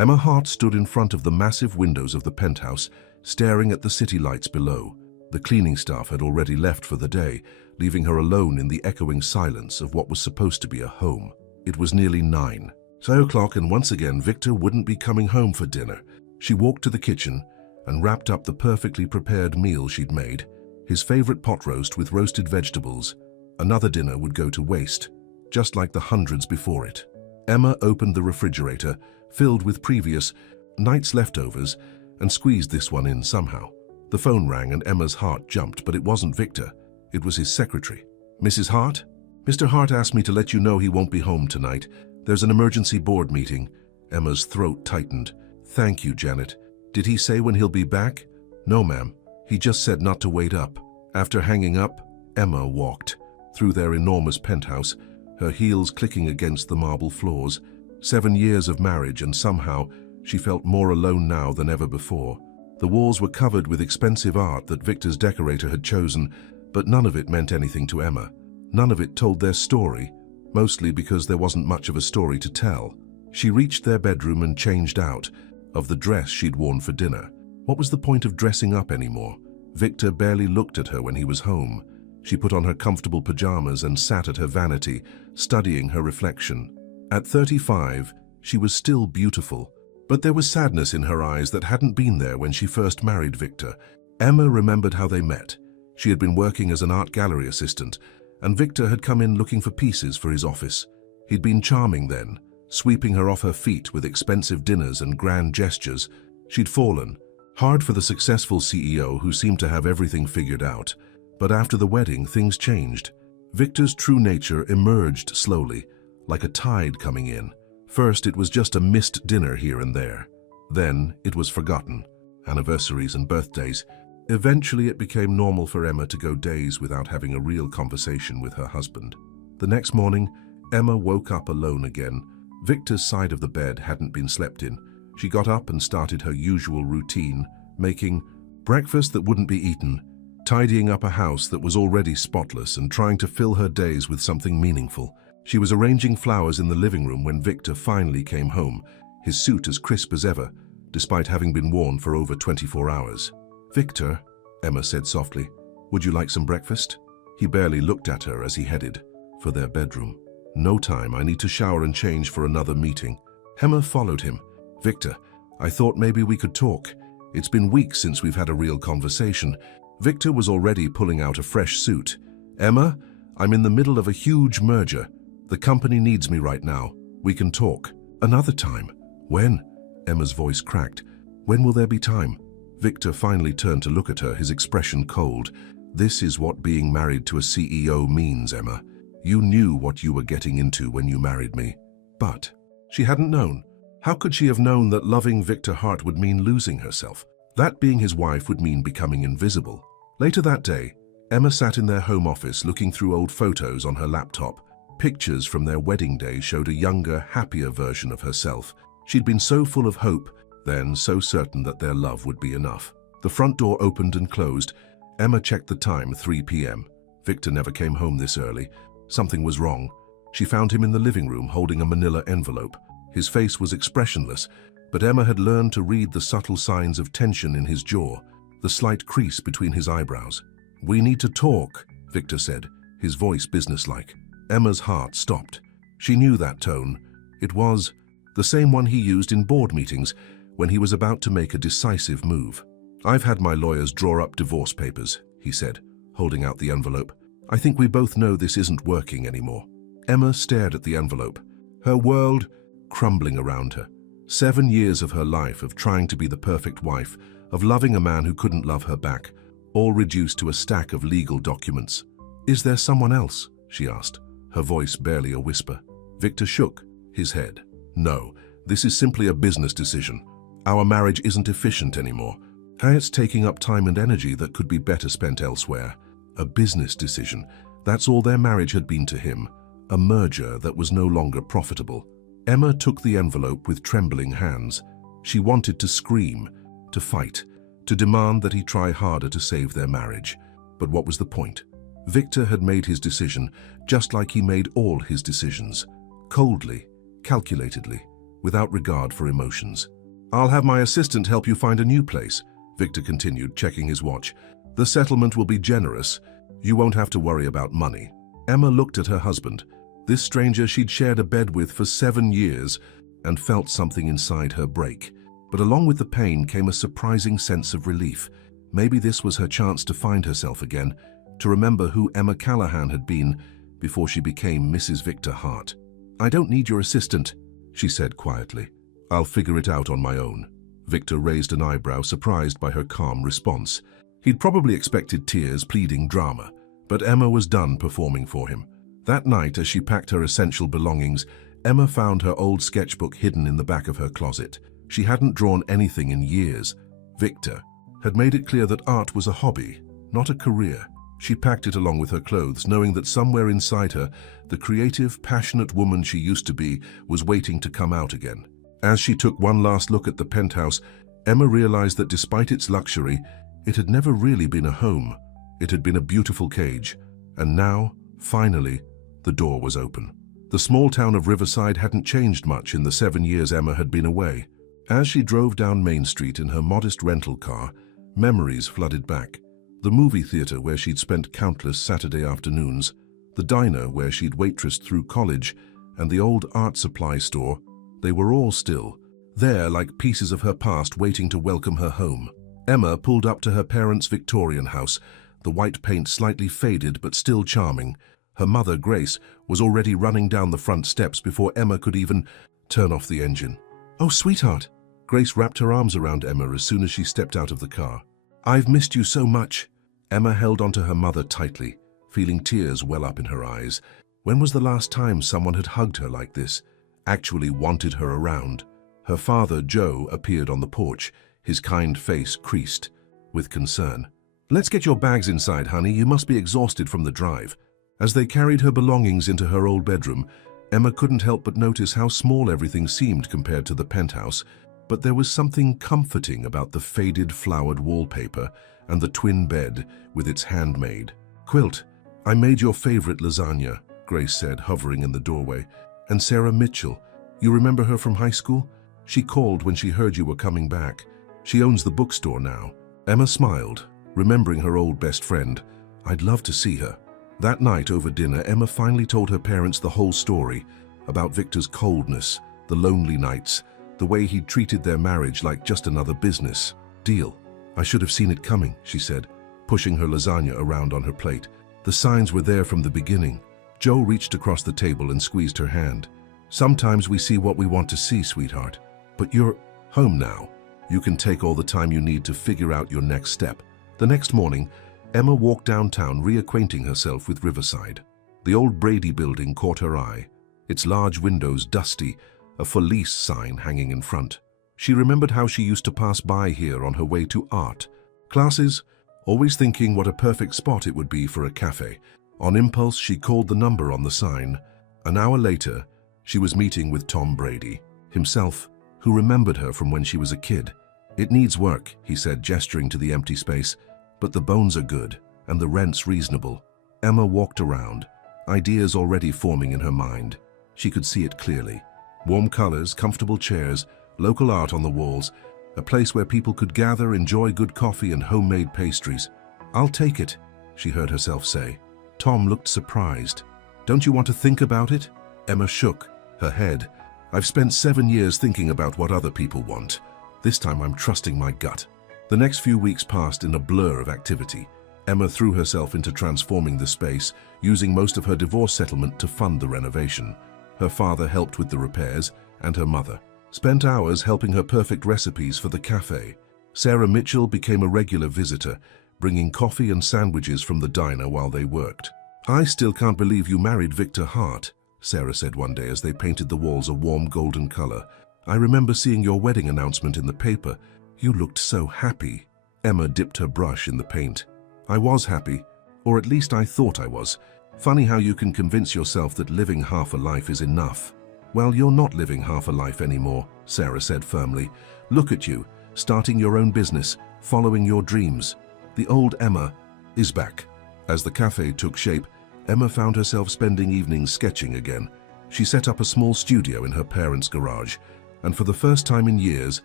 Emma Hart stood in front of the massive windows of the penthouse, staring at the city lights below. The cleaning staff had already left for the day, leaving her alone in the echoing silence of what was supposed to be a home. It was nearly 9:00, and once again Victor wouldn't be coming home for dinner. She walked to the kitchen and wrapped up the perfectly prepared meal she'd made, his favorite pot roast with roasted vegetables. Another dinner would go to waste, just like the hundreds before it. Emma opened the refrigerator, filled with previous night's leftovers, and squeezed this one in somehow. The phone rang and Emma's heart jumped, but it wasn't Victor. It was his secretary. "Mrs. Hart? Mr. Hart asked me to let you know he won't be home tonight. There's an emergency board meeting." Emma's throat tightened. "Thank you, Janet. Did he say when he'll be back?" "No, ma'am. He just said not to wait up." After hanging up, Emma walked through their enormous penthouse, her heels clicking against the marble floors. 7 years of marriage, and somehow she felt more alone now than ever before. The walls were covered with expensive art that Victor's decorator had chosen, but none of it meant anything to Emma. None of it told their story, mostly because there wasn't much of a story to tell. She reached their bedroom and changed out of the dress she'd worn for dinner. What was the point of dressing up anymore? Victor barely looked at her when he was home. She put on her comfortable pajamas and sat at her vanity, studying her reflection. At 35, she was still beautiful, but there was sadness in her eyes that hadn't been there when she first married Victor. Emma remembered how they met. She had been working as an art gallery assistant, and Victor had come in looking for pieces for his office. He'd been charming then, sweeping her off her feet with expensive dinners and grand gestures. She'd fallen hard for the successful CEO who seemed to have everything figured out. But after the wedding, things changed. Victor's true nature emerged slowly, like a tide coming in. First, it was just a missed dinner here and there. Then, it was forgotten. Anniversaries and birthdays. Eventually, it became normal for Emma to go days without having a real conversation with her husband. The next morning, Emma woke up alone again. Victor's side of the bed hadn't been slept in. She got up and started her usual routine, making breakfast that wouldn't be eaten, tidying up a house that was already spotless, and trying to fill her days with something meaningful. She was arranging flowers in the living room when Victor finally came home, his suit as crisp as ever, despite having been worn for over 24 hours. "Victor," Emma said softly, "would you like some breakfast?" He barely looked at her as he headed for their bedroom. "No time, I need to shower and change for another meeting." Emma followed him. "Victor, I thought maybe we could talk. It's been weeks since we've had a real conversation." Victor was already pulling out a fresh suit. "Emma, I'm in the middle of a huge merger. The company needs me right now. We can talk. Another time." "When?" Emma's voice cracked. "When will there be time?" Victor finally turned to look at her, his expression cold. "This is what being married to a CEO means, Emma. You knew what you were getting into when you married me." But she hadn't known. How could she have known that loving Victor Hart would mean losing herself? That being his wife would mean becoming invisible. Later that day, Emma sat in their home office looking through old photos on her laptop. Pictures from their wedding day showed a younger, happier version of herself. She'd been so full of hope, then so certain that their love would be enough. The front door opened and closed. Emma checked the time, 3 p.m. Victor never came home this early. Something was wrong. She found him in the living room holding a manila envelope. His face was expressionless, but Emma had learned to read the subtle signs of tension in his jaw, the slight crease between his eyebrows. "We need to talk," Victor said, his voice businesslike. Emma's heart stopped. She knew that tone. It was the same one he used in board meetings when he was about to make a decisive move. "I've had my lawyers draw up divorce papers," he said, holding out the envelope. "I think we both know this isn't working anymore." Emma stared at the envelope, her world crumbling around her. 7 years of her life of trying to be the perfect wife, of loving a man who couldn't love her back, all reduced to a stack of legal documents. "Is there someone else?" she asked, her voice barely a whisper. Victor shook his head. "No, this is simply a business decision. Our marriage isn't efficient anymore. It's taking up time and energy that could be better spent elsewhere." A business decision. That's all their marriage had been to him. A merger that was no longer profitable. Emma took the envelope with trembling hands. She wanted to scream, to fight, to demand that he try harder to save their marriage. But what was the point? Victor had made his decision, just like he made all his decisions. Coldly, calculatedly. without regard for emotions. "I'll have my assistant help you find a new place," Victor continued, checking his watch. "The settlement will be generous. You won't have to worry about money." Emma looked at her husband, this stranger she'd shared a bed with for 7 years, and felt something inside her break. But along with the pain came a surprising sense of relief. Maybe this was her chance to find herself again, to remember who Emma Callahan had been before she became Mrs. Victor Hart. "I don't need your assistant," she said quietly. "I'll figure it out on my own." Victor raised an eyebrow, surprised by her calm response. He'd probably expected tears, pleading drama, but Emma was done performing for him. That night, as she packed her essential belongings, Emma found her old sketchbook hidden in the back of her closet. She hadn't drawn anything in years. Victor had made it clear that art was a hobby, not a career. She packed it along with her clothes, knowing that somewhere inside her, the creative, passionate woman she used to be was waiting to come out again. As she took one last look at the penthouse, Emma realized that despite its luxury, it had never really been a home. It had been a beautiful cage. And now, finally, the door was open. The small town of Riverside hadn't changed much in the 7 years Emma had been away. As she drove down Main Street in her modest rental car, memories flooded back. The movie theater where she'd spent countless Saturday afternoons, the diner where she'd waitressed through college, and the old art supply store, they were all still, there like pieces of her past waiting to welcome her home. Emma pulled up to her parents' Victorian house, the white paint slightly faded but still charming. Her mother, Grace, was already running down the front steps before Emma could even turn off the engine. "Oh, sweetheart." Grace wrapped her arms around Emma as soon as she stepped out of the car. "I've missed you so much." Emma held onto her mother tightly, feeling tears well up in her eyes. When was the last time someone had hugged her like this, actually wanted her around? Her father, Joe, appeared on the porch, his kind face creased with concern. "Let's get your bags inside, honey. You must be exhausted from the drive." As they carried her belongings into her old bedroom, Emma couldn't help but notice how small everything seemed compared to the penthouse. But there was something comforting about the faded flowered wallpaper and the twin bed with its handmade quilt. "I made your favorite lasagna," Grace said, hovering in the doorway. "And Sarah Mitchell, you remember her from high school? She called when she heard you were coming back. She owns the bookstore now." Emma smiled, remembering her old best friend. "I'd love to see her." That night over dinner, Emma finally told her parents the whole story about Victor's coldness, the lonely nights, the way he'd treated their marriage like just another business deal. "I should have seen it coming," she said, pushing her lasagna around on her plate. "The signs were there from the beginning." Joe reached across the table and squeezed her hand. "Sometimes we see what we want to see, sweetheart. But you're home now. You can take all the time you need to figure out your next step." The next morning, Emma walked downtown, reacquainting herself with Riverside. The old Brady building caught her eye, its large windows dusty, a for lease sign hanging in front. She remembered how she used to pass by here on her way to art classes, always thinking what a perfect spot it would be for a cafe. On impulse, she called the number on the sign. An hour later, she was meeting with Tom Brady, himself, who remembered her from when she was a kid. "It needs work," he said, gesturing to the empty space, "but the bones are good, and the rent's reasonable." Emma walked around, ideas already forming in her mind. She could see it clearly. Warm colors, comfortable chairs, local art on the walls, a place where people could gather, enjoy good coffee and homemade pastries. "I'll take it," she heard herself say. Tom looked surprised. "Don't you want to think about it?" Emma shook her head. "I've spent 7 years thinking about what other people want. This time I'm trusting my gut." The next few weeks passed in a blur of activity. Emma threw herself into transforming the space, using most of her divorce settlement to fund the renovation. Her father helped with the repairs, and her mother spent hours helping her perfect recipes for the cafe. Sarah Mitchell became a regular visitor, bringing coffee and sandwiches from the diner while they worked. "I still can't believe you married Victor Hart," Sarah said one day as they painted the walls a warm golden color. "I remember seeing your wedding announcement in the paper. You looked so happy." Emma dipped her brush in the paint. "I was happy, or at least I thought I was. Funny how you can convince yourself that living half a life is enough." "Well, you're not living half a life anymore," Sarah said firmly. "Look at you, starting your own business, following your dreams. The old Emma is back." As the cafe took shape, Emma found herself spending evenings sketching again. She set up a small studio in her parents' garage, and for the first time in years,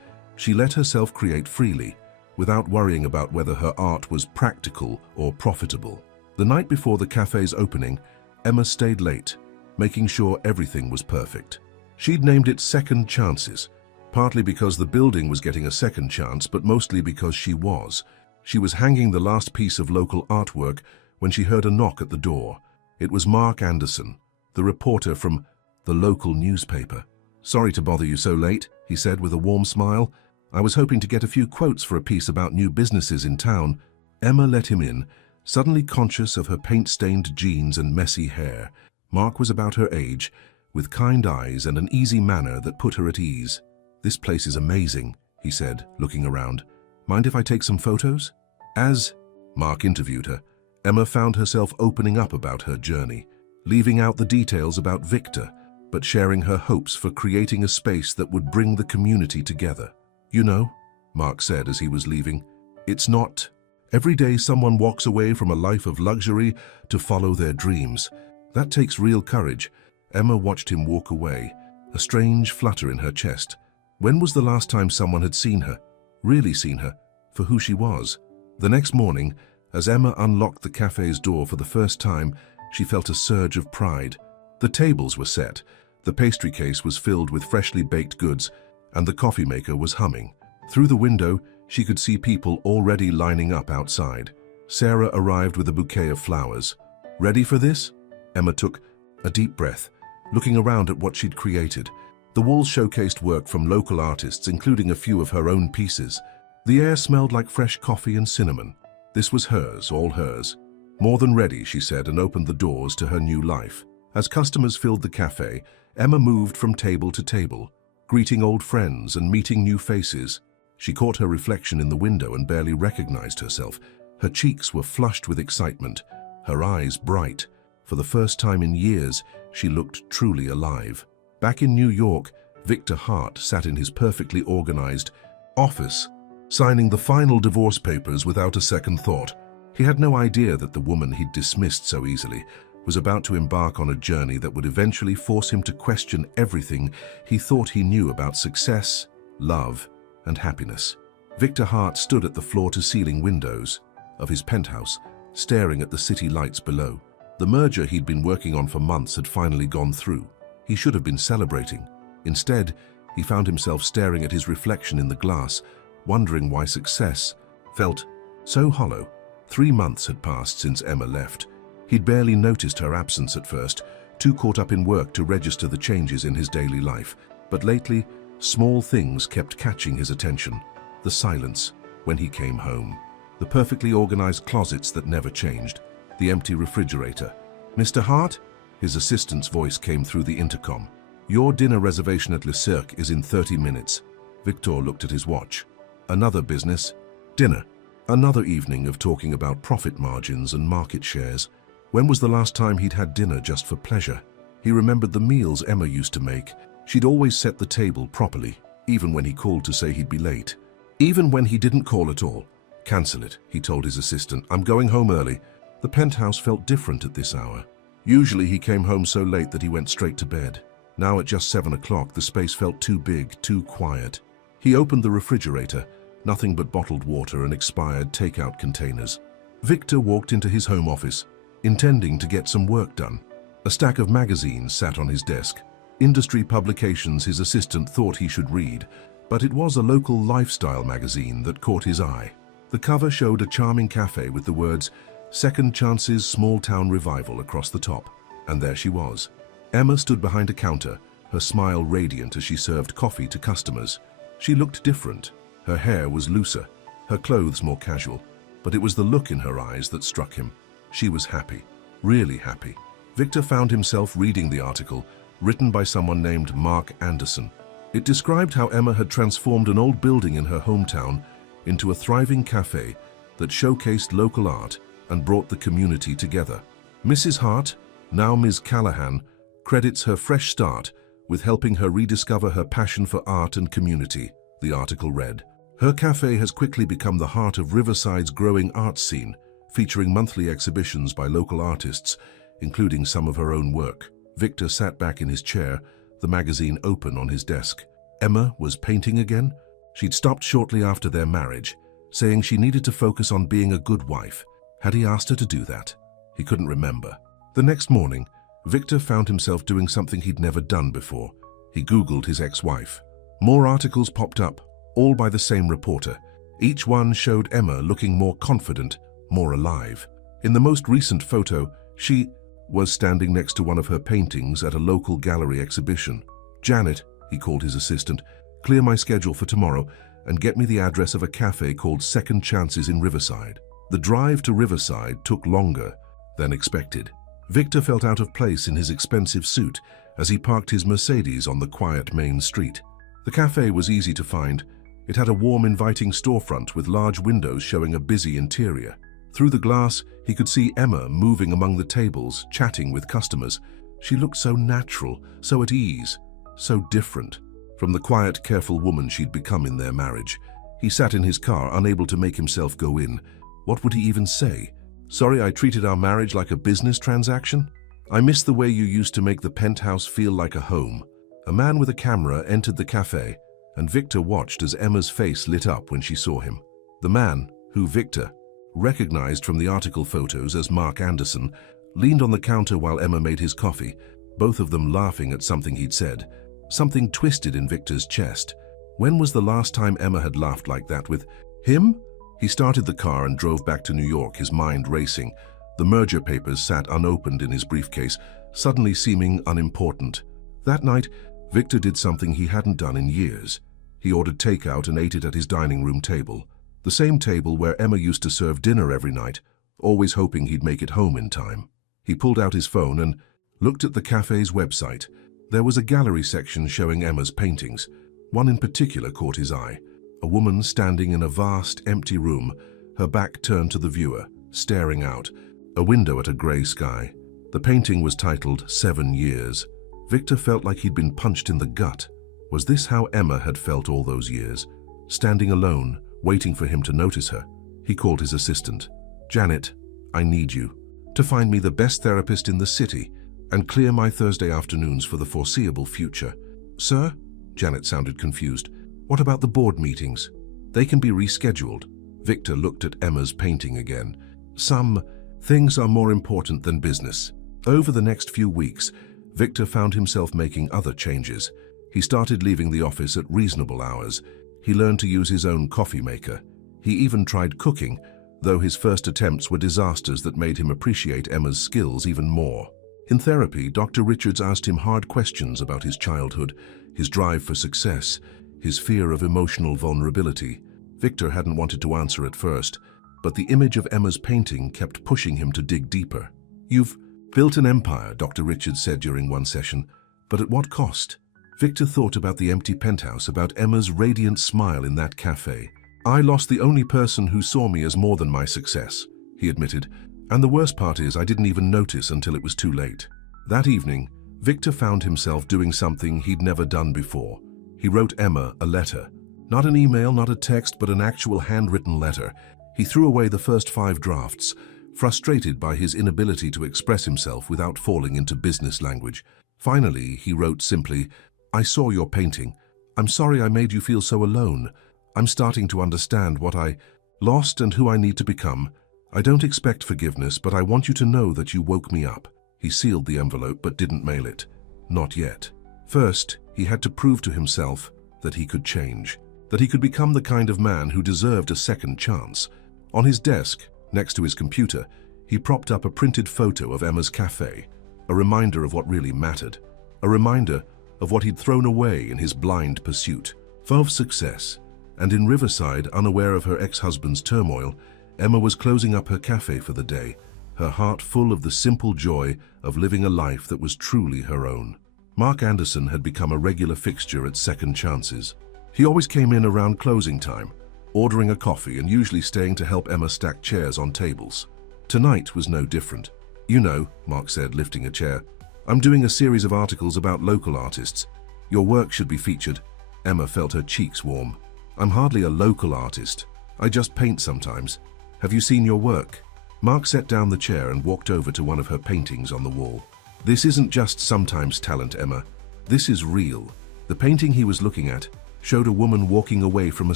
she let herself create freely, without worrying about whether her art was practical or profitable. The night before the cafe's opening, Emma stayed late, making sure everything was perfect. She'd named it Second Chances, partly because the building was getting a second chance, but mostly because she was. She was hanging the last piece of local artwork when she heard a knock at the door. It was Mark Anderson, the reporter from the local newspaper. "Sorry to bother you so late," he said with a warm smile. "I was hoping to get a few quotes for a piece about new businesses in town." Emma let him in, suddenly conscious of her paint-stained jeans and messy hair. Mark was about her age, with kind eyes and an easy manner that put her at ease. "This place is amazing," he said, looking around. "Mind if I take some photos?" As Mark interviewed her, Emma found herself opening up about her journey, leaving out the details about Victor, but sharing her hopes for creating a space that would bring the community together. "You know," Mark said as he was leaving, "it's not every day someone walks away from a life of luxury to follow their dreams. That takes real courage." Emma watched him walk away, a strange flutter in her chest. When was the last time someone had seen her, really seen her, for who she was? The next morning, as Emma unlocked the cafe's door for the first time, she felt a surge of pride. The tables were set, the pastry case was filled with freshly baked goods, and the coffee maker was humming. Through the window, she could see people already lining up outside. Sarah arrived with a bouquet of flowers. "Ready for this?" Emma took a deep breath, looking around at what she'd created. The walls showcased work from local artists, including a few of her own pieces. The air smelled like fresh coffee and cinnamon. This was hers, all hers. "More than ready," she said, and opened the doors to her new life. As customers filled the cafe, Emma moved from table to table, greeting old friends and meeting new faces. She caught her reflection in the window and barely recognized herself. Her cheeks were flushed with excitement, her eyes bright. For the first time in years, she looked truly alive. Back in New York, Victor Hart sat in his perfectly organized office, signing the final divorce papers without a second thought. He had no idea that the woman he'd dismissed so easily was about to embark on a journey that would eventually force him to question everything he thought he knew about success, love, and happiness. Victor Hart stood at the floor-to-ceiling windows of his penthouse, staring at the city lights below. The merger he'd been working on for months had finally gone through. He should have been celebrating. Instead, he found himself staring at his reflection in the glass, wondering why success felt so hollow. 3 months had passed since Emma left. He'd barely noticed her absence at first, too caught up in work to register the changes in his daily life. But lately, small things kept catching his attention. The silence when he came home, the perfectly organized closets that never changed, the empty refrigerator. "Mr. Hart?" His assistant's voice came through the intercom. "Your dinner reservation at Le Cirque is in 30 minutes. Victor looked at his watch. Another business. Dinner. Another evening of talking about profit margins and market shares. When was the last time he'd had dinner just for pleasure? He remembered the meals Emma used to make. She'd always set the table properly, even when he called to say he'd be late. Even when he didn't call at all. "Cancel it," he told his assistant. "I'm going home early." The penthouse felt different at this hour. Usually he came home so late that he went straight to bed. Now at just 7 o'clock, the space felt too big, too quiet. He opened the refrigerator, nothing but bottled water and expired takeout containers. Victor walked into his home office, intending to get some work done. A stack of magazines sat on his desk, industry publications his assistant thought he should read, but it was a local lifestyle magazine that caught his eye. The cover showed a charming cafe with the words, "Second Chances Small Town Revival" across the top. And there she was. Emma stood behind a counter, her smile radiant as she served coffee to customers. She looked different. Her hair was looser, her clothes more casual, but it was the look in her eyes that struck him. She was happy, really happy. Victor found himself reading the article, written by someone named Mark Anderson. It described how Emma had transformed an old building in her hometown into a thriving cafe that showcased local art and brought the community together. Mrs. Hart, now Ms. Callahan, credits her fresh start with helping her rediscover her passion for art and community, the article read. Her cafe has quickly become the heart of Riverside's growing art scene, featuring monthly exhibitions by local artists, including some of her own work. Victor sat back in his chair, the magazine open on his desk. Emma was painting again? She'd stopped shortly after their marriage, saying she needed to focus on being a good wife. Had he asked her to do that? He couldn't remember. The next morning, Victor found himself doing something he'd never done before. He Googled his ex-wife. More articles popped up, all by the same reporter. Each one showed Emma looking more confident, more alive. In the most recent photo, she was standing next to one of her paintings at a local gallery exhibition. "Janet," he called his assistant, "clear my schedule for tomorrow and get me the address of a cafe called Second Chances in Riverside." The drive to Riverside took longer than expected. Victor felt out of place in his expensive suit as he parked his Mercedes on the quiet main street. The cafe was easy to find. It had a warm, inviting storefront with large windows showing a busy interior. Through the glass, he could see Emma moving among the tables, chatting with customers. She looked so natural, so at ease, so different from the quiet, careful woman she'd become in their marriage. He sat in his car, unable to make himself go in. What would he even say? "Sorry, I treated our marriage like a business transaction? I miss the way you used to make the penthouse feel like a home." A man with a camera entered the cafe, and Victor watched as Emma's face lit up when she saw him. The man, who Victor recognized from the article photos as Mark Anderson, leaned on the counter while Emma made his coffee, both of them laughing at something he'd said. Something twisted in Victor's chest. When was the last time Emma had laughed like that with him? He started the car and drove back to New York, his mind racing. The merger papers sat unopened in his briefcase, suddenly seeming unimportant. That night, Victor did something he hadn't done in years. He ordered takeout and ate it at his dining room table. The same table where Emma used to serve dinner every night, always hoping he'd make it home in time. He pulled out his phone and looked at the cafe's website. There was a gallery section showing Emma's paintings. One in particular caught his eye. A woman standing in a vast, empty room, her back turned to the viewer, staring out, a window at a grey sky. The painting was titled 7 Years. Victor felt like he'd been punched in the gut. Was this how Emma had felt all those years? Standing alone, waiting for him to notice her. He called his assistant. "Janet, I need you to find me the best therapist in the city and clear my Thursday afternoons for the foreseeable future." "Sir?" Janet sounded confused. "What about the board meetings? They can be rescheduled." Victor looked at Emma's painting again. "Some things are more important than business." Over the next few weeks, Victor found himself making other changes. He started leaving the office at reasonable hours. He learned to use his own coffee maker. He even tried cooking, though his first attempts were disasters that made him appreciate Emma's skills even more. In therapy, Dr. Richards asked him hard questions about his childhood, his drive for success, his fear of emotional vulnerability. Victor hadn't wanted to answer at first, but the image of Emma's painting kept pushing him to dig deeper. "You've built an empire," Dr. Richards said during one session, "but at what cost?" Victor thought about the empty penthouse, about Emma's radiant smile in that cafe. "I lost the only person who saw me as more than my success," he admitted, "and the worst part is I didn't even notice until it was too late." That evening, Victor found himself doing something he'd never done before. He wrote Emma a letter. Not an email, not a text, but an actual handwritten letter. He threw away the first 5 drafts, frustrated by his inability to express himself without falling into business language. Finally, he wrote simply, "I saw your painting. I'm sorry I made you feel so alone. I'm starting to understand what I lost and who I need to become. I don't expect forgiveness, but I want you to know that you woke me up." He sealed the envelope but didn't mail it. Not yet. First, he had to prove to himself that he could change, that he could become the kind of man who deserved a second chance. On his desk, next to his computer, he propped up a printed photo of Emma's cafe, a reminder of what really mattered, a reminder of what he'd thrown away in his blind pursuit of success. And in Riverside, unaware of her ex-husband's turmoil, Emma was closing up her cafe for the day, her heart full of the simple joy of living a life that was truly her own. Mark Anderson had become a regular fixture at Second Chances. He always came in around closing time, ordering a coffee and usually staying to help Emma stack chairs on tables. Tonight was no different. "You know," Mark said, lifting a chair, "I'm doing a series of articles about local artists. Your work should be featured." Emma felt her cheeks warm. "I'm hardly a local artist. I just paint sometimes. Have you seen your work?" Mark set down the chair and walked over to one of her paintings on the wall. "This isn't just sometimes talent, Emma. This is real. The painting he was looking at showed a woman walking away from a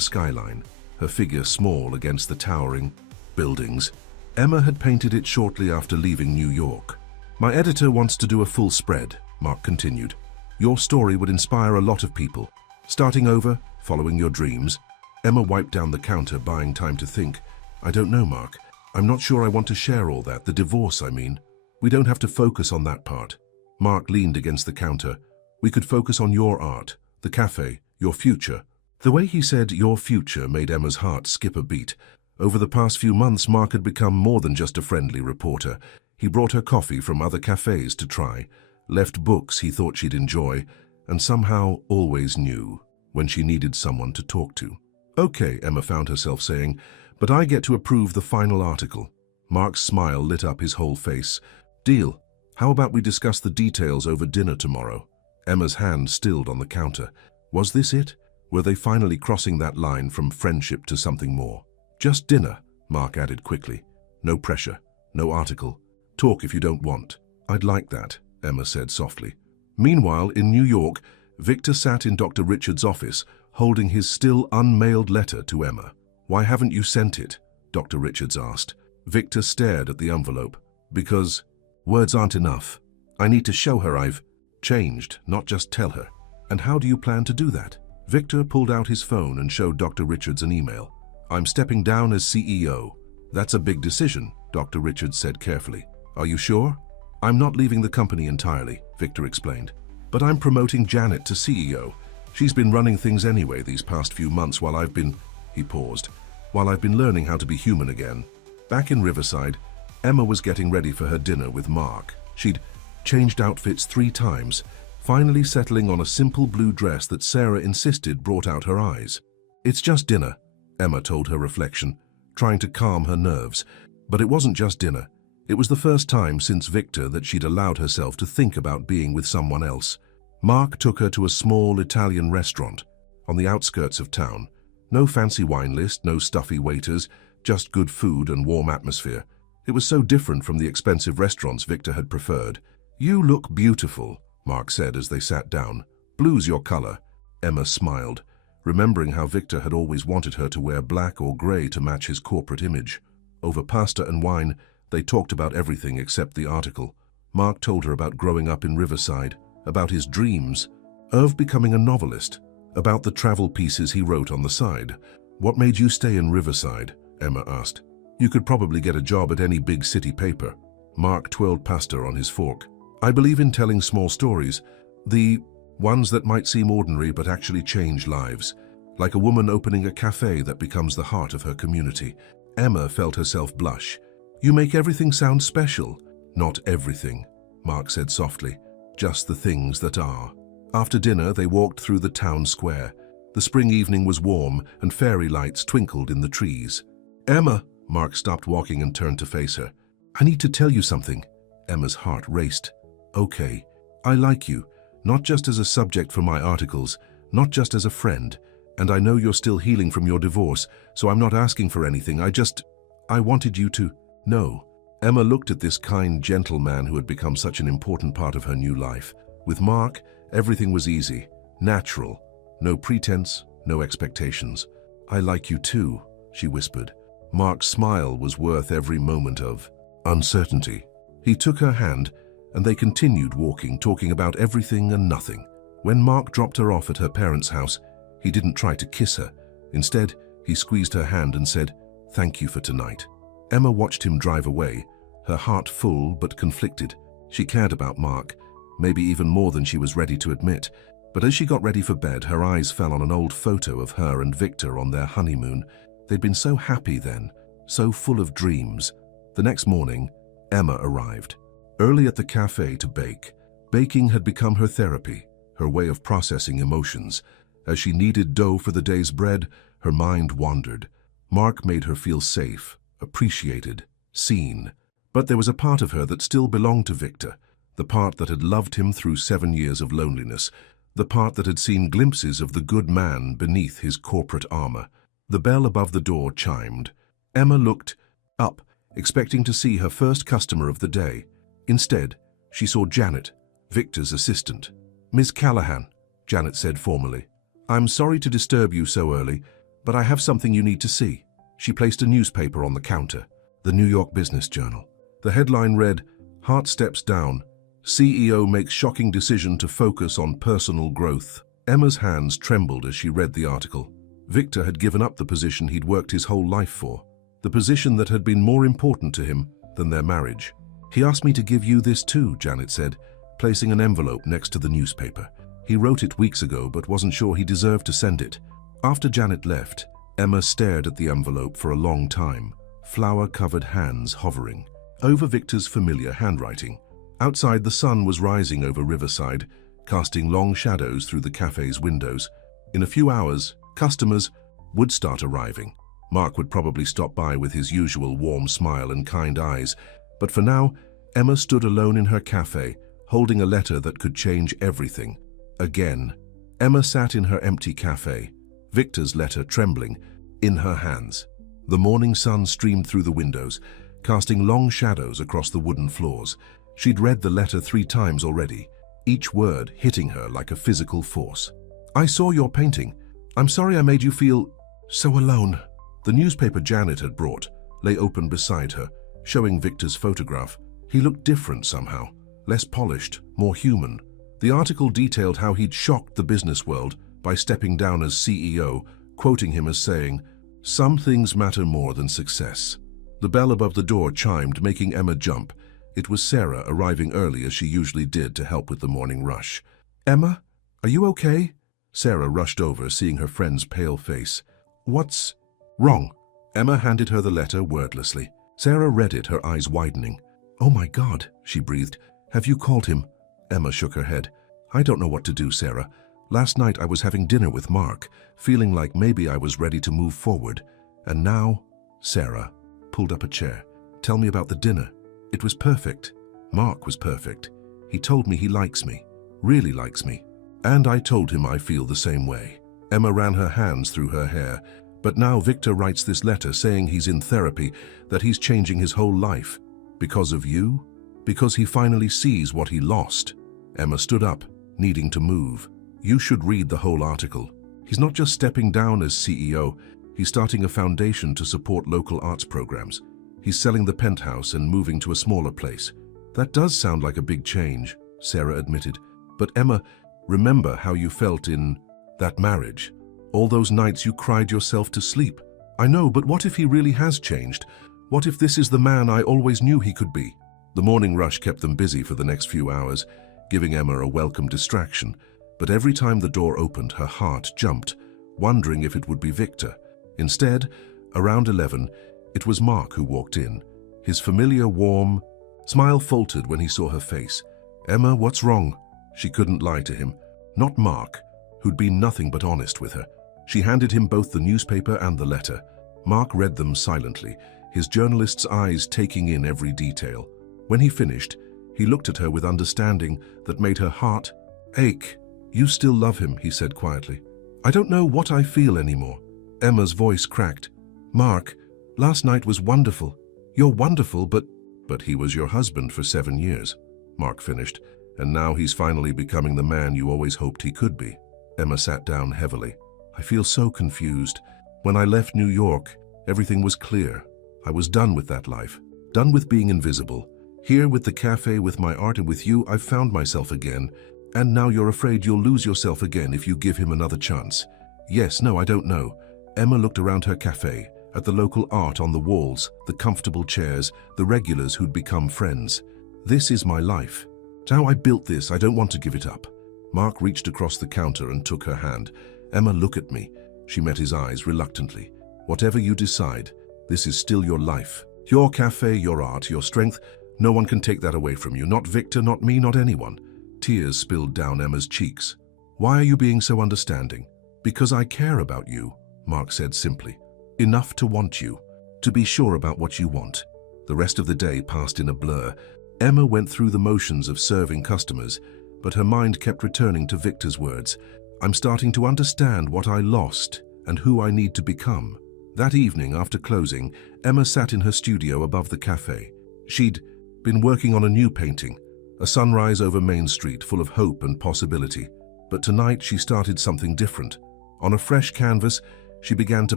skyline, her figure small against the towering buildings. Emma had painted it shortly after leaving New York. "My editor wants to do a full spread," Mark continued. "Your story would inspire a lot of people. Starting over, following your dreams." Emma wiped down the counter, buying time to think. "I don't know, Mark. I'm not sure I want to share all that. The divorce, I mean. We don't have to focus on that part." Mark leaned against the counter. "We could focus on your art, the cafe, your future." The way he said "your future" made Emma's heart skip a beat. Over the past few months, Mark had become more than just a friendly reporter. He brought her coffee from other cafes to try, left books he thought she'd enjoy, and somehow always knew when she needed someone to talk to. "Okay," Emma found herself saying, "but I get to approve the final article." Mark's smile lit up his whole face. "Deal. How about we discuss the details over dinner tomorrow?" Emma's hand stilled on the counter. Was this it? Were they finally crossing that line from friendship to something more? "Just dinner," Mark added quickly. "No pressure, no article. Talk if you don't want." "I'd like that," Emma said softly. Meanwhile, in New York, Victor sat in Dr. Richards' office, holding his still unmailed letter to Emma. "Why haven't you sent it?" Dr. Richards asked. Victor stared at the envelope. "Because words aren't enough. I need to show her I've changed, not just tell her." "And how do you plan to do that?" Victor pulled out his phone and showed Dr. Richards an email. "I'm stepping down as CEO." "That's a big decision," Dr. Richards said carefully. "Are you sure?" "I'm not leaving the company entirely," Victor explained. "But I'm promoting Janet to CEO. She's been running things anyway these past few months while I've been..." He paused. "While I've been learning how to be human again." Back in Riverside, Emma was getting ready for her dinner with Mark. She'd changed outfits 3 times, finally settling on a simple blue dress that Sarah insisted brought out her eyes. "It's just dinner," Emma told her reflection, trying to calm her nerves. But it wasn't just dinner. It was the first time since Victor that she'd allowed herself to think about being with someone else. Mark took her to a small Italian restaurant on the outskirts of town. No fancy wine list, no stuffy waiters, just good food and warm atmosphere. It was so different from the expensive restaurants Victor had preferred. "You look beautiful," Mark said as they sat down. "Blue's your color." Emma smiled, remembering how Victor had always wanted her to wear black or gray to match his corporate image. Over pasta and wine, they talked about everything except the article. Mark told her about growing up in Riverside, about his dreams, of becoming a novelist, about the travel pieces he wrote on the side. "What made you stay in Riverside?" Emma asked. "You could probably get a job at any big city paper." Mark twirled pasta on his fork. "I believe in telling small stories, the ones that might seem ordinary but actually change lives, like a woman opening a cafe that becomes the heart of her community." Emma felt herself blush. "You make everything sound special." "Not everything," Mark said softly, "just the things that are." After dinner, they walked through the town square. The spring evening was warm and fairy lights twinkled in the trees. "Emma," Mark stopped walking and turned to face her. "I need to tell you something." Emma's heart raced. "Okay, I like you, not just as a subject for my articles, not just as a friend, and I know you're still healing from your divorce, so I'm not asking for anything. I wanted you to know." Emma looked at this kind, gentle man who had become such an important part of her new life. With Mark, everything was easy, natural, no pretense, no expectations. "I like you too," she whispered. Mark's smile was worth every moment of uncertainty. He took her hand, and they continued walking, talking about everything and nothing. When Mark dropped her off at her parents' house, he didn't try to kiss her. Instead, he squeezed her hand and said, "Thank you for tonight." Emma watched him drive away, her heart full but conflicted. She cared about Mark, maybe even more than she was ready to admit. But as she got ready for bed, her eyes fell on an old photo of her and Victor on their honeymoon. They'd been so happy then, so full of dreams. The next morning, Emma arrived, early at the cafe to bake. Baking had become her therapy, her way of processing emotions. As she kneaded dough for the day's bread, her mind wandered. Mark made her feel safe, appreciated, seen. But there was a part of her that still belonged to Victor, the part that had loved him through 7 years of loneliness, the part that had seen glimpses of the good man beneath his corporate armor. The bell above the door chimed. Emma looked up, expecting to see her first customer of the day. Instead, she saw Janet, Victor's assistant. "Miss Callahan," Janet said formally. "I'm sorry to disturb you so early, but I have something you need to see." She placed a newspaper on the counter, the New York Business Journal. The headline read, "Heart Steps Down. CEO Makes Shocking Decision to Focus on Personal Growth." Emma's hands trembled as she read the article. Victor had given up the position he'd worked his whole life for, the position that had been more important to him than their marriage. "He asked me to give you this too," Janet said, placing an envelope next to the newspaper. "He wrote it weeks ago but wasn't sure he deserved to send it." After Janet left, Emma stared at the envelope for a long time, flower-covered hands hovering over Victor's familiar handwriting. Outside, the sun was rising over Riverside, casting long shadows through the cafe's windows. In a few hours, customers would start arriving. Mark would probably stop by with his usual warm smile and kind eyes, but for now, Emma stood alone in her cafe, holding a letter that could change everything. Again, Emma sat in her empty cafe, Victor's letter trembling in her hands. The morning sun streamed through the windows, casting long shadows across the wooden floors. She'd read the letter 3 times already, each word hitting her like a physical force. "I saw your painting. I'm sorry I made you feel so alone." The newspaper Janet had brought lay open beside her, showing Victor's photograph. He looked different somehow, less polished, more human. The article detailed how he'd shocked the business world by stepping down as CEO, quoting him as saying, "Some things matter more than success." The bell above the door chimed, making Emma jump. It was Sarah, arriving early as she usually did to help with the morning rush. "Emma, are you okay?" Sarah rushed over, seeing her friend's pale face. "What's wrong?" Emma handed her the letter wordlessly. Sarah read it, her eyes widening. "Oh my God," she breathed. "Have you called him?" Emma shook her head. "I don't know what to do, Sarah. Last night I was having dinner with Mark, feeling like maybe I was ready to move forward. And now—" Sarah pulled up a chair. "Tell me about the dinner. It was perfect. Mark was perfect. He told me he likes me, really likes me. And I told him I feel the same way." Emma ran her hands through her hair. "But now Victor writes this letter saying he's in therapy, that he's changing his whole life. Because of you? Because he finally sees what he lost." Emma stood up, needing to move. "You should read the whole article. He's not just stepping down as CEO, he's starting a foundation to support local arts programs. He's selling the penthouse and moving to a smaller place." "That does sound like a big change," Sarah admitted. "But Emma, remember how you felt in that marriage. All those nights you cried yourself to sleep." "I know, but what if he really has changed? What if this is the man I always knew he could be?" The morning rush kept them busy for the next few hours, giving Emma a welcome distraction. But every time the door opened, her heart jumped, wondering if it would be Victor. Instead, around 11, it was Mark who walked in. His familiar, warm smile faltered when he saw her face. "Emma, what's wrong?" She couldn't lie to him. Not Mark, who'd been nothing but honest with her. She handed him both the newspaper and the letter. Mark read them silently, his journalist's eyes taking in every detail. When he finished, he looked at her with understanding that made her heart ache. "You still love him," he said quietly. "I don't know what I feel anymore." Emma's voice cracked. "Mark, last night was wonderful. You're wonderful, but he was your husband for 7 years," Mark finished. "And now he's finally becoming the man you always hoped he could be." Emma sat down heavily. "I feel so confused. When I left New York, everything was clear. I was done with that life, done with being invisible. Here with the cafe, with my art, and with you, I've found myself again. And now you're afraid you'll lose yourself again if you give him another chance." "Yes, no, I don't know." Emma looked around her cafe, at the local art on the walls, the comfortable chairs, the regulars who'd become friends. "This is my life. It's how I built this. I don't want to give it up." Mark reached across the counter and took her hand. "Emma, look at me." She met his eyes reluctantly. "Whatever you decide, this is still your life. Your cafe, your art, your strength. No one can take that away from you. Not Victor, not me, not anyone." Tears spilled down Emma's cheeks. "Why are you being so understanding?" "Because I care about you," Mark said simply. "Enough to want you, to be sure about what you want." The rest of the day passed in a blur. Emma went through the motions of serving customers, but her mind kept returning to Victor's words. "I'm starting to understand what I lost and who I need to become." That evening, after closing, Emma sat in her studio above the cafe. She'd been working on a new painting, a sunrise over Main Street full of hope and possibility. But tonight she started something different. On a fresh canvas, she began to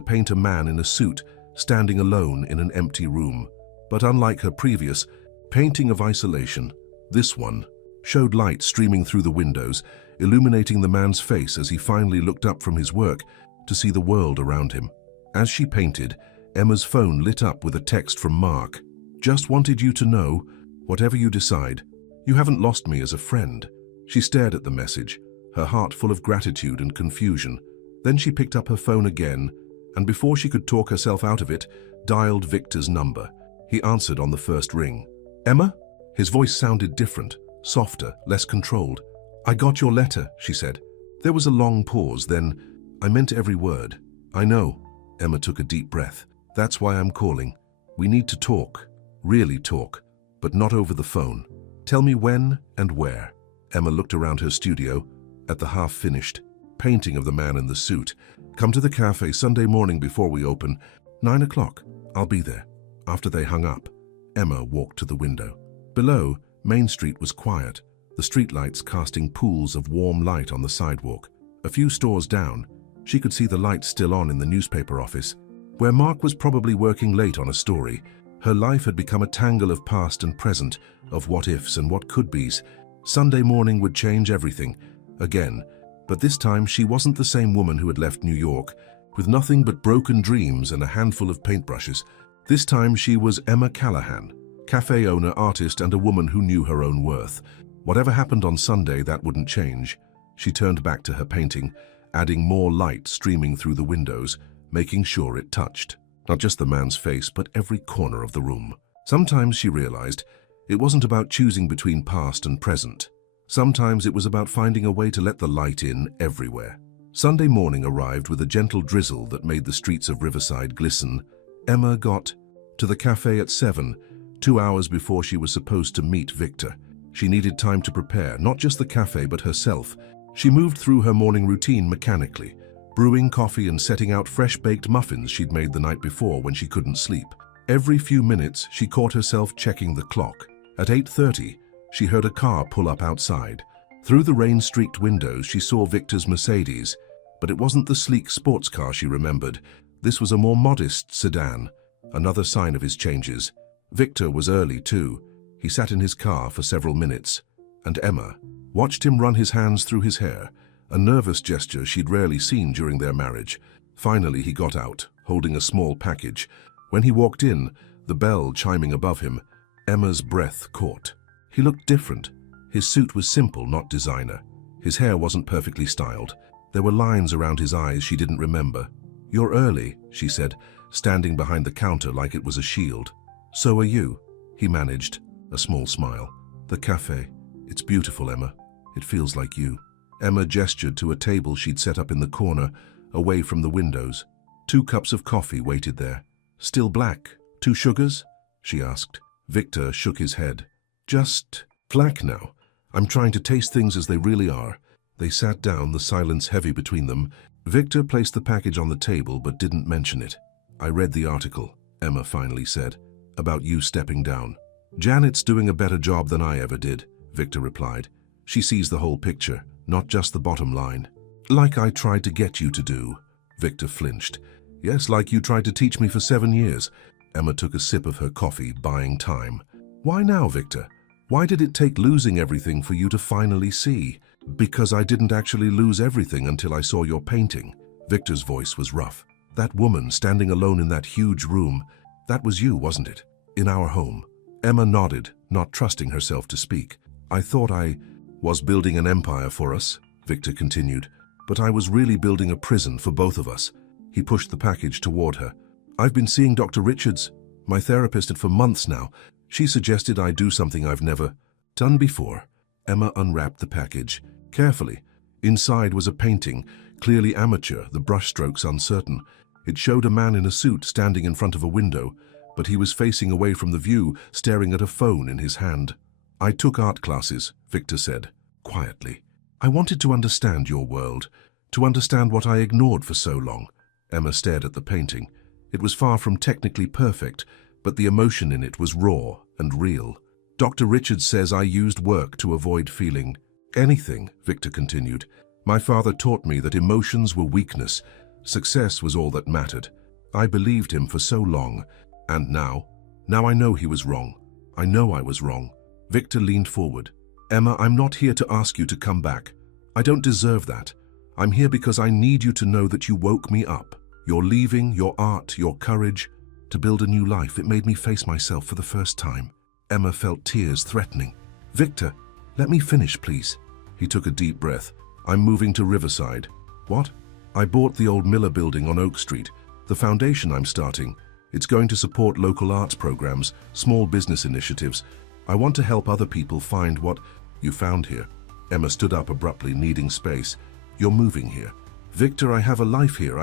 paint a man in a suit, standing alone in an empty room. But unlike her previous painting of isolation, this one showed light streaming through the windows, illuminating the man's face as he finally looked up from his work to see the world around him. As she painted, Emma's phone lit up with a text from Mark. "Just wanted you to know, whatever you decide, you haven't lost me as a friend." She stared at the message, her heart full of gratitude and confusion. Then she picked up her phone again, and before she could talk herself out of it, dialed Victor's number. He answered on the first ring. "Emma?" His voice sounded different, softer, less controlled. "I got your letter," she said. There was a long pause, then, "I meant every word." "I know." Emma took a deep breath. "That's why I'm calling. We need to talk, really talk, but not over the phone. Tell me when and where." Emma looked around her studio, at the half-finished painting of the man in the suit. "Come to the cafe Sunday morning before we open. 9 o'clock. I'll be there." After they hung up, Emma walked to the window. Below, Main Street was quiet, the streetlights casting pools of warm light on the sidewalk. A few stores down, she could see the lights still on in the newspaper office, where Mark was probably working late on a story. Her life had become a tangle of past and present, of what-ifs and what-could-bes. Sunday morning would change everything, again, but this time she wasn't the same woman who had left New York, with nothing but broken dreams and a handful of paintbrushes. This time she was Emma Callahan, cafe owner, artist, and a woman who knew her own worth. Whatever happened on Sunday, that wouldn't change. She turned back to her painting, adding more light streaming through the windows, making sure it touched not just the man's face, but every corner of the room. Sometimes she realized it wasn't about choosing between past and present. Sometimes it was about finding a way to let the light in everywhere. Sunday morning arrived with a gentle drizzle that made the streets of Riverside glisten. Emma got to the cafe at 7, 2 hours before she was supposed to meet Victor. She needed time to prepare, not just the cafe, but herself. She moved through her morning routine mechanically, brewing coffee and setting out fresh-baked muffins she'd made the night before when she couldn't sleep. Every few minutes, she caught herself checking the clock. At 8:30, she heard a car pull up outside. Through the rain-streaked windows, she saw Victor's Mercedes, but it wasn't the sleek sports car she remembered. This was a more modest sedan, another sign of his changes. Victor was early, too. He sat in his car for several minutes, and Emma watched him run his hands through his hair, a nervous gesture she'd rarely seen during their marriage. Finally, he got out, holding a small package. When he walked in, the bell chiming above him, Emma's breath caught. He looked different. His suit was simple, not designer. His hair wasn't perfectly styled. There were lines around his eyes she didn't remember. "You're early," she said, standing behind the counter like it was a shield. "So are you," he managed, a small smile. "The cafe. It's beautiful, Emma. It feels like you." Emma gestured to a table she'd set up in the corner, away from the windows. 2 cups of coffee waited there. "Still black? 2 sugars?" she asked. Victor shook his head. "Just black now. I'm trying to taste things as they really are." They sat down, the silence heavy between them. Victor placed the package on the table but didn't mention it. "I read the article," Emma finally said, "about you stepping down." "Janet's doing a better job than I ever did," Victor replied. "She sees the whole picture, not just the bottom line." "Like I tried to get you to do," Victor flinched. "Yes, like you tried to teach me for 7 years. Emma took a sip of her coffee, buying time. "Why now, Victor? Why did it take losing everything for you to finally see?" "Because I didn't actually lose everything until I saw your painting." Victor's voice was rough. "That woman standing alone in that huge room, that was you, wasn't it? In our home." Emma nodded, not trusting herself to speak. "I thought I was building an empire for us," Victor continued, "but I was really building a prison for both of us." He pushed the package toward her. "I've been seeing Dr. Richards, my therapist, for months now. She suggested I do something I've never done before." Emma unwrapped the package carefully. Inside was a painting, clearly amateur, the brushstrokes uncertain. It showed a man in a suit standing in front of a window, but he was facing away from the view, staring at a phone in his hand. "I took art classes," Victor said, quietly. "I wanted to understand your world, to understand what I ignored for so long." Emma stared at the painting. It was far from technically perfect, but the emotion in it was raw and real. "Dr. Richards says I used work to avoid feeling anything," Victor continued. My father taught me that emotions were weakness. Success was all that mattered. I believed him for so long. And now I know he was wrong. I know I was wrong. Victor leaned forward. Emma, I'm not here to ask you to come back. I don't deserve that. I'm here because I need you to know that you woke me up. Your leaving, your art, your courage to build a new life. It made me face myself for the first time. Emma felt tears threatening. Victor, let me finish, please. He took a deep breath. I'm moving to Riverside. What? I bought the old Miller building on Oak Street. The foundation I'm starting. It's going to support local arts programs, small business initiatives. I want to help other people find what you found here. Emma stood up abruptly, needing space. You're moving here. Victor, I have a life here.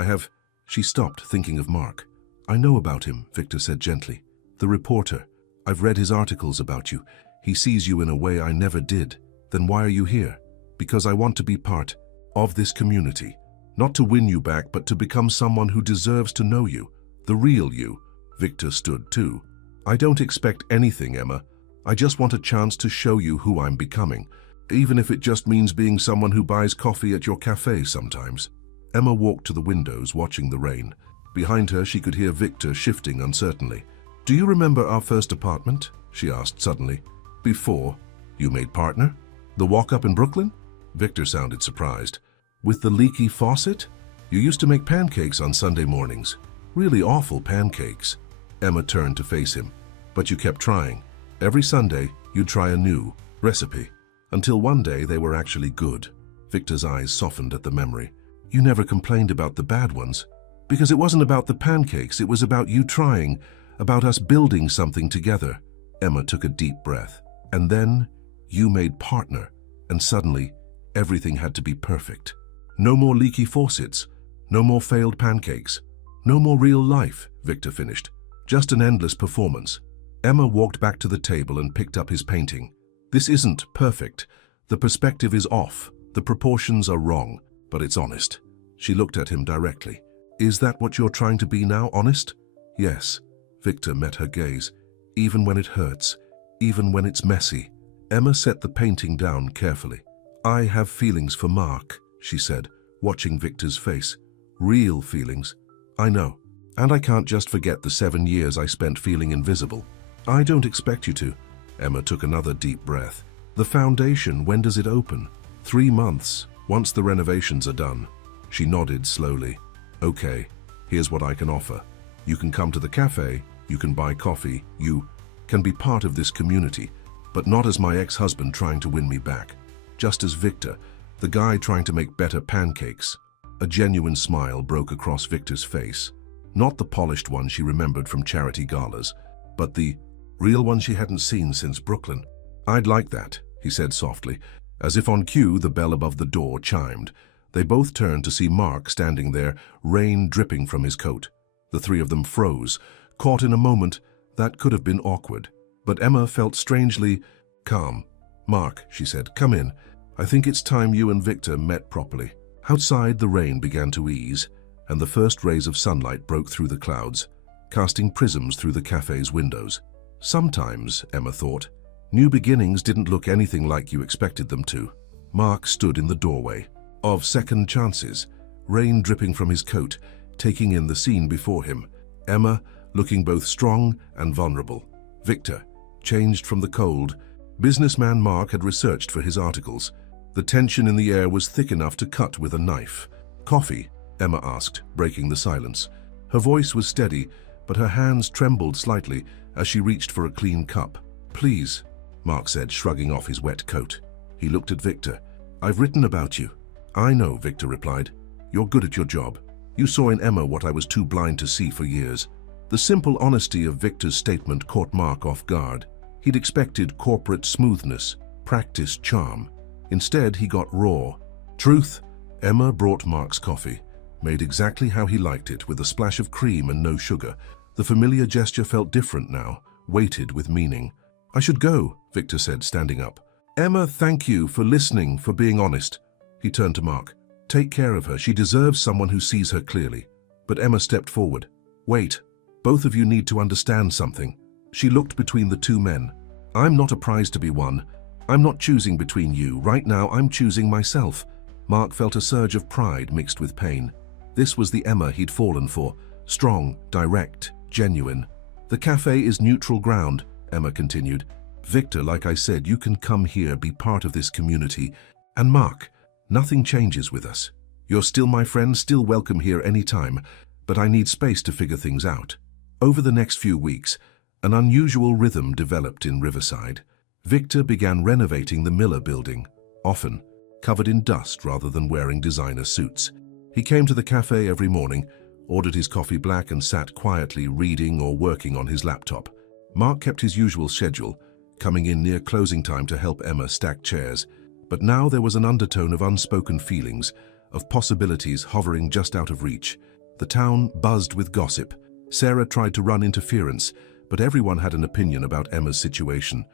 She stopped, thinking of Mark. I know about him, Victor said gently. The reporter. I've read his articles about you. He sees you in a way I never did. Then why are you here? Because I want to be part of this community. Not to win you back, but to become someone who deserves to know you. The real you. Victor stood too. I don't expect anything, Emma. I just want a chance to show you who I'm becoming, even if it just means being someone who buys coffee at your cafe sometimes. Emma walked to the windows, watching the rain. Behind her, she could hear Victor shifting uncertainly. Do you remember our first apartment? She asked suddenly. Before you made partner? The walk-up in Brooklyn? Victor sounded surprised. With the leaky faucet? You used to make pancakes on Sunday mornings. Really awful pancakes. Emma turned to face him. But you kept trying. Every Sunday, you'd try a new recipe. Until one day they were actually good. Victor's eyes softened at the memory. You never complained about the bad ones. Because it wasn't about the pancakes, it was about you trying, about us building something together. Emma took a deep breath. And then, you made partner. And suddenly, everything had to be perfect. No more leaky faucets. No more failed pancakes. No more real life, Victor finished. Just an endless performance. Emma walked back to the table and picked up his painting. This isn't perfect. The perspective is off. The proportions are wrong, but it's honest. She looked at him directly. Is that what you're trying to be now, honest? Yes. Victor met her gaze. Even when it hurts, even when it's messy. Emma set the painting down carefully. I have feelings for Mark, she said, watching Victor's face. Real feelings. I know. And I can't just forget the 7 years I spent feeling invisible. I don't expect you to. Emma took another deep breath. The foundation, when does it open? 3 months, once the renovations are done. She nodded slowly. Okay, here's what I can offer. You can come to the cafe, you can buy coffee, you can be part of this community, but not as my ex-husband trying to win me back. Just as Victor, the guy trying to make better pancakes. A genuine smile broke across Victor's face. Not the polished one she remembered from charity galas, but the real one she hadn't seen since Brooklyn. I'd like that, he said softly. As if on cue, the bell above the door chimed. They both turned to see Mark standing there, rain dripping from his coat. The three of them froze, caught in a moment that could have been awkward. But Emma felt strangely calm. Mark, she said, come in. I think it's time you and Victor met properly. Outside, the rain began to ease, and the first rays of sunlight broke through the clouds, casting prisms through the cafe's windows. Sometimes, Emma thought, new beginnings didn't look anything like you expected them to. Mark stood in the doorway of second chances, rain dripping from his coat, taking in the scene before him. Emma, looking both strong and vulnerable. Victor, changed from the cold. Businessman Mark had researched for his articles. The tension in the air was thick enough to cut with a knife. Coffee? Emma asked, breaking the silence. Her voice was steady, but her hands trembled slightly as she reached for a clean cup. Please, Mark said, shrugging off his wet coat. He looked at Victor. I've written about you. I know, Victor replied. You're good at your job. You saw in Emma what I was too blind to see for years. The simple honesty of Victor's statement caught Mark off guard. He'd expected corporate smoothness, practiced charm. Instead, he got raw. Truth. Emma brought Mark's coffee, made exactly how he liked it, with a splash of cream and no sugar. The familiar gesture felt different now, weighted with meaning. I should go, Victor said, standing up. Emma, thank you for listening, for being honest. He turned to Mark. Take care of her. She deserves someone who sees her clearly. But Emma stepped forward. Wait. Both of you need to understand something. She looked between the two men. I'm not a prize to be won. I'm not choosing between you. Right now, I'm choosing myself. Mark felt a surge of pride mixed with pain. This was the Emma he'd fallen for. Strong, direct, genuine. "The cafe is neutral ground," Emma continued. "Victor, like I said, you can come here, be part of this community. And Mark, nothing changes with us. You're still my friend, still welcome here anytime, but I need space to figure things out." Over the next few weeks, an unusual rhythm developed in Riverside. Victor began renovating the Miller building, often covered in dust rather than wearing designer suits. He came to the cafe every morning, ordered his coffee black and sat quietly reading or working on his laptop. Mark kept his usual schedule, coming in near closing time to help Emma stack chairs. But now there was an undertone of unspoken feelings, of possibilities hovering just out of reach. The town buzzed with gossip. Sarah tried to run interference, but everyone had an opinion about Emma's situation.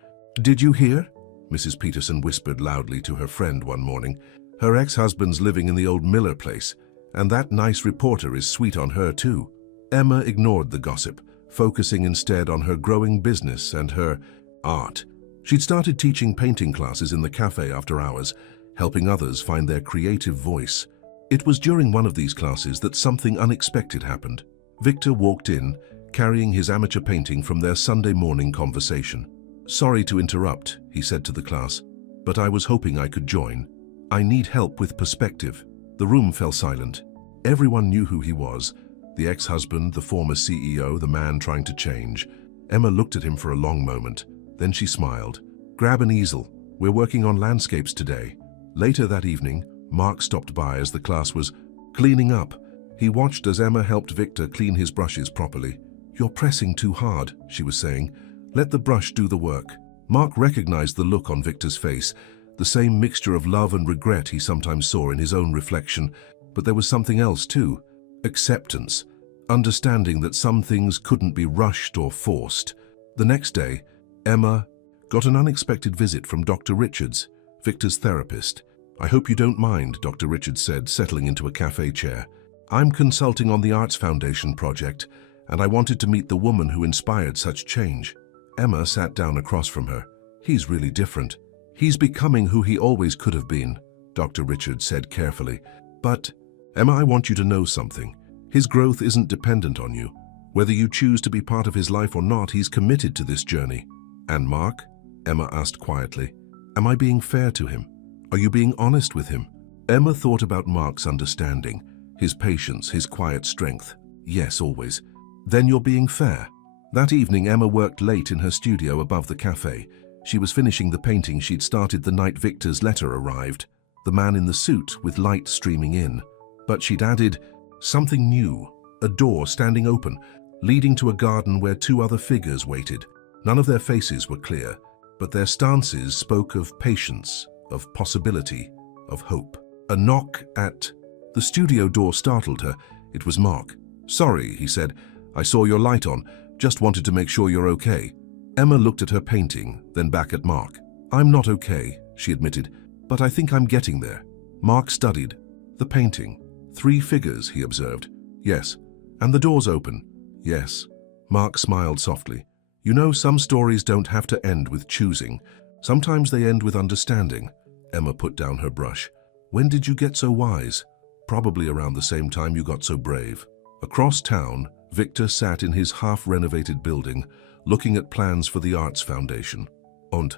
"Did you hear?" Mrs. Peterson whispered loudly to her friend one morning. "Her ex-husband's living in the old Miller place, and that nice reporter is sweet on her too." Emma ignored the gossip, focusing instead on her growing business and her art. She'd started teaching painting classes in the cafe after hours, helping others find their creative voice. It was during one of these classes that something unexpected happened. Victor walked in, carrying his amateur painting from their Sunday morning conversation. "Sorry to interrupt," he said to the class, "but I was hoping I could join. I need help with perspective." The room fell silent. Everyone knew who he was, the ex-husband, the former CEO, the man trying to change. Emma looked at him for a long moment. Then she smiled. "Grab an easel. We're working on landscapes today." Later that evening, Mark stopped by as the class was cleaning up. He watched as Emma helped Victor clean his brushes properly. "You're pressing too hard," she was saying. "Let the brush do the work." Mark recognized the look on Victor's face, the same mixture of love and regret he sometimes saw in his own reflection. But there was something else too. Acceptance. Understanding that some things couldn't be rushed or forced. The next day, Emma got an unexpected visit from Dr. Richards, Victor's therapist. "I hope you don't mind," Dr. Richards said, settling into a cafe chair. "I'm consulting on the Arts Foundation project, and I wanted to meet the woman who inspired such change." Emma sat down across from her. "He's really different. He's becoming who he always could have been," Dr. Richards said carefully. "But, Emma, I want you to know something. His growth isn't dependent on you. Whether you choose to be part of his life or not, he's committed to this journey." "And Mark?" Emma asked quietly. "Am I being fair to him? Are you being honest with him?" Emma thought about Mark's understanding, his patience, his quiet strength. "Yes, always." "Then you're being fair." That evening, Emma worked late in her studio above the cafe. She was finishing the painting she'd started the night Victor's letter arrived, the man in the suit with light streaming in. But she'd added something new, a door standing open, leading to a garden where two other figures waited. None of their faces were clear, but their stances spoke of patience, of possibility, of hope. A knock at the studio door startled her. It was Mark. "Sorry," he said. "I saw your light on. Just wanted to make sure you're okay." Emma looked at her painting, then back at Mark. "I'm not okay," she admitted, "but I think I'm getting there." Mark studied the painting. "3 figures," he observed. "Yes." "And the door's open?" "Yes." Mark smiled softly. "You know, some stories don't have to end with choosing. Sometimes they end with understanding." Emma put down her brush. "When did you get so wise?" "Probably around the same time you got so brave." Across town, Victor sat in his half-renovated building, looking at plans for the Arts Foundation. On